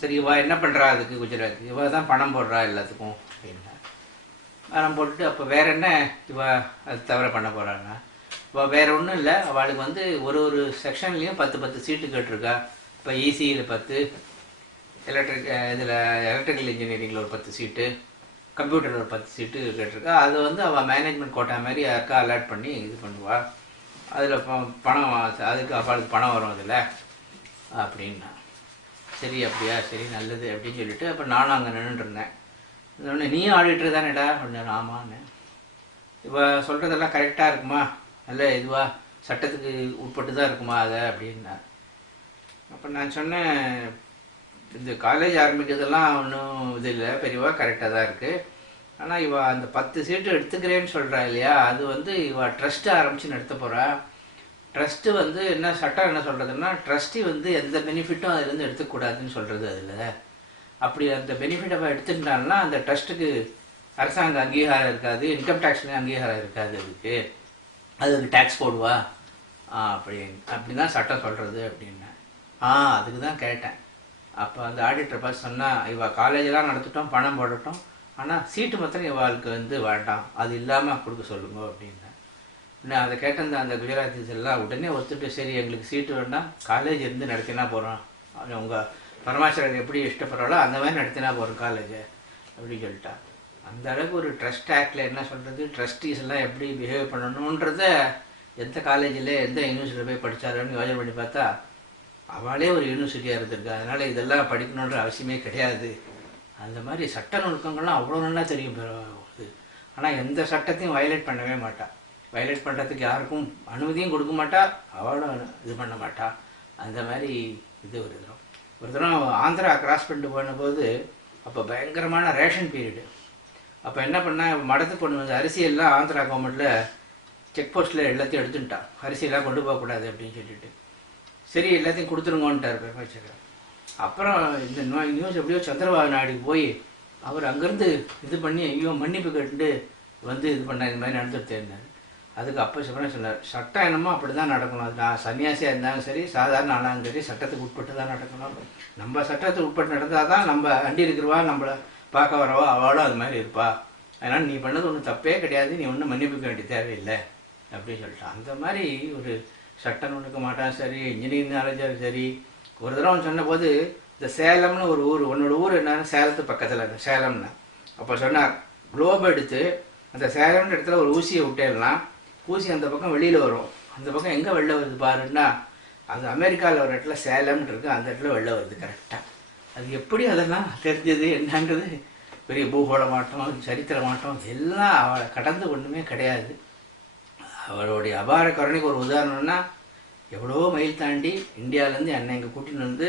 சரி இவா என்ன பண்ணுறா அதுக்கு குஜராத்? இவா தான் பணம் போடுறா எல்லாத்துக்கும் அப்படின்னா. பணம் போட்டுட்டு அப்போ வேற என்ன இவா அது தவிர பண்ண போகிறான்னா, இவள் வேறு ஒன்றும் இல்லை, அவளுக்கு வந்து ஒரு செக்ஷன்லேயும் 10 சீட்டு கேட்டிருக்கா. இப்போ இசியில் 10, எலக்ட்ரிக்கல் இன்ஜினியரிங்கில் ஒரு 10 சீட்டு, கம்ப்யூட்டரில் ஒரு 10 சீட்டு கேட்டிருக்கா. அது வந்து அவள் மேனேஜ்மெண்ட் கோட்டா மாதிரி யாருக்கா அலாட் பண்ணி இது பண்ணுவாள். அதில் பணம் அதுக்கு அவளுக்கு பணம் வரும் அதில் அப்படின்னா. சரி அப்படியா, சரி நல்லது அப்படின்னு சொல்லிட்டு அப்போ நானும் அங்கே நின்றுருந்தேன். ஒன்று நீயும் ஆடிட்டர் தானேடா அப்படின்னு. ஆமான்னு. இப்போ சொல்கிறதெல்லாம் கரெக்டாக இருக்குமா, நல்ல இதுவாக சட்டத்துக்கு உட்பட்டு தான் இருக்குமா அதை அப்படின்னா. அப்போ நான் சொன்னேன், இந்த காலேஜ் ஆரம்பிக்கிறதெல்லாம் ஒன்றும் இது இல்லை, பெரியவா கரெக்டாக தான் இருக்குது. ஆனால் இவ அந்த 10 சீட்டு எடுத்துக்கிறேன்னு சொல்கிறா இல்லையா, அது வந்து இவ ட்ரஸ்ட்டு ஆரம்பித்து நடத்த போகிறா. ட்ரஸ்ட்டு வந்து என்ன சட்டம் என்ன சொல்கிறதுன்னா, ட்ரஸ்டி வந்து எந்த பெனிஃபிட்டும் அதுலேருந்து எடுத்துக்கூடாதுன்னு சொல்கிறது. அதில் அப்படி அந்த பெனிஃபிட் அவள் எடுத்துட்டான்னா அந்த ட்ரஸ்ட்டுக்கு அரசாங்க அங்கீகாரம் இருக்காது, இன்கம் டேக்ஸ்லேயும் அங்கீகாரம் இருக்காது. அதுக்கு டேக்ஸ் போடுவா அப்படி தான் சட்டம் சொல்கிறது அப்படின்னேன். அதுக்கு தான் கேட்டேன். அப்போ அந்த ஆடிட்டர் பார்த்து சொன்னால், இவ காலேஜெலாம் நடத்திட்டோம், பணம் போடட்டும், ஆனால் சீட்டு மாத்திரம் இவாளுக்கு வந்து வேண்டாம், அது இல்லாமல் கொடுக்க சொல்லுங்க அப்படின்னேன். நான் அதை கேட்ட அந்த குஜராத்திஸ் எல்லாம் உடனே ஒத்துட்டு, சரி எங்களுக்கு சீட்டு வேண்டாம், காலேஜ் இருந்து நடத்தினா போகிறோம், உங்கள் பரமாச்சாரன் எப்படி இஷ்டப்படுறாளோ அந்த மாதிரி நடத்தினா போகிறோம் காலேஜை அப்படின்னு சொல்லிட்டா. அந்த அளவுக்கு ஒரு ட்ரஸ்ட் ஆக்டில் என்ன சொல்கிறது, ட்ரஸ்டீஸ் எல்லாம் எப்படி பிஹேவ் பண்ணணுன்றத எந்த காலேஜில் எந்த யூனிவர்சிட்டியில் போய் படித்தாரோன்னு யோசனை பண்ணி பார்த்தா அவளே ஒரு யூனிவர்சிட்டியாக இருந்திருக்கா. அதனால் இதெல்லாம் படிக்கணுன்ற அவசியமே கிடையாது. அந்த மாதிரி சட்ட நுணுக்கங்கள்லாம் அவ்வளோ நல்லா தெரியும். ஆனால் எந்த சட்டத்தையும் வயலேட் பண்ணவே மாட்டாள். வயலேட் பண்ணுறதுக்கு யாருக்கும் அனுமதியும் கொடுக்க மாட்டா, அவளும் இது பண்ண மாட்டா. அந்த மாதிரி இது ஒரு தரம் ஆந்திரா கிராஸ் பண்ணிட்டு போனபோது அப்போ பயங்கரமான ரேஷன் பீரியடு. அப்போ என்ன பண்ணால் மடத்துக்கு கொண்டு வந்து அரிசியெல்லாம் ஆந்திரா கவர்மெண்ட்டில் செக் போஸ்ட்டில் எல்லாத்தையும் எடுத்துட்டா, அரிசியெல்லாம் கொண்டு போகக்கூடாது அப்படின்னு சொல்லிட்டு. சரி எல்லாத்தையும் கொடுத்துருங்கன்ட்டார் பிரபாச்சர். அப்புறம் இந்த நியூஸ் எப்படியோ சந்திரபாபு நாயுடுக்கு போய் அவர் அங்கேருந்து இது பண்ணி ஐயோ மன்னிப்பு கேட்டு வந்து இது பண்ண இந்த மாதிரி நடந்துட்டேன்னாரு. அதுக்கு அப்போ சிவன சொன்னார், சட்டம் என்னமோ அப்படி தான் நடக்கணும். அது நான் சன்னியாசியாக இருந்தாலும் சரி, சாதாரண ஆனாலும் சரி, சட்டத்துக்கு உட்பட்டு தான் நடக்கணும். நம்ம சட்டத்துக்கு உட்பட்டு நடந்தால் தான் நம்ம அண்டி இருக்கிறவா நம்மளை பார்க்க வரவா அவளும் அது மாதிரி இருப்பா. அதனால் நீ பண்ணது ஒன்றும் தப்பே கிடையாது, நீ ஒன்றும் மன்னிப்புக்க வேண்டிய தேவையில்லை அப்படின்னு சொல்லிட்டான். அந்த மாதிரி ஒரு சட்டம் ஒன்றுக்க மாட்டான். சரி, இன்ஜினியரிங் நாலேஜாக சரி. ஒரு தடவை சொன்னபோது இந்த சேலம்னு ஒரு ஊர், உன்னோட ஊர் என்னன்னு சேலத்து பக்கத்தில் அந்த சேலம்னு அப்போ சொன்னார், குளோப் எடுத்து அந்த சேலம்னு இடத்துல ஒரு ஊசியை விட்டேன்னா ஊசி அந்த பக்கம் வெளியில் வரும். அந்த பக்கம் எங்கே வெளில வருது பாருன்னா, அது அமெரிக்காவில் ஒரு இடத்துல சேலம்னு இருக்குது, அந்த இடத்துல வெளில வருது கரெக்டாக. அது எப்படி அதெல்லாம் தெரிஞ்சது என்னன்றது பெரிய பூகோள மாட்டம், சரித்திர மாட்டம் எல்லாம் அவளை கடந்து ஒன்றுமே கிடையாது. அவளுடைய அபார கருணைக்கு ஒரு உதாரணம்னா, எவ்வளோ மைல் தாண்டி இந்தியாவிலேருந்து என்னை இங்கே கூட்டின்னு வந்து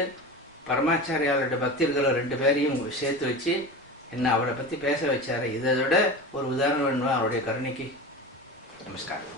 பரமாச்சாரியாரோட பக்தர்களை 2 பேரையும் சேர்த்து வச்சு என்ன அவளை பற்றி பேச வச்சாரு. இதை விட ஒரு உதாரணம் வேணுமா அவருடைய கருணைக்கு? நமஸ்காரம்.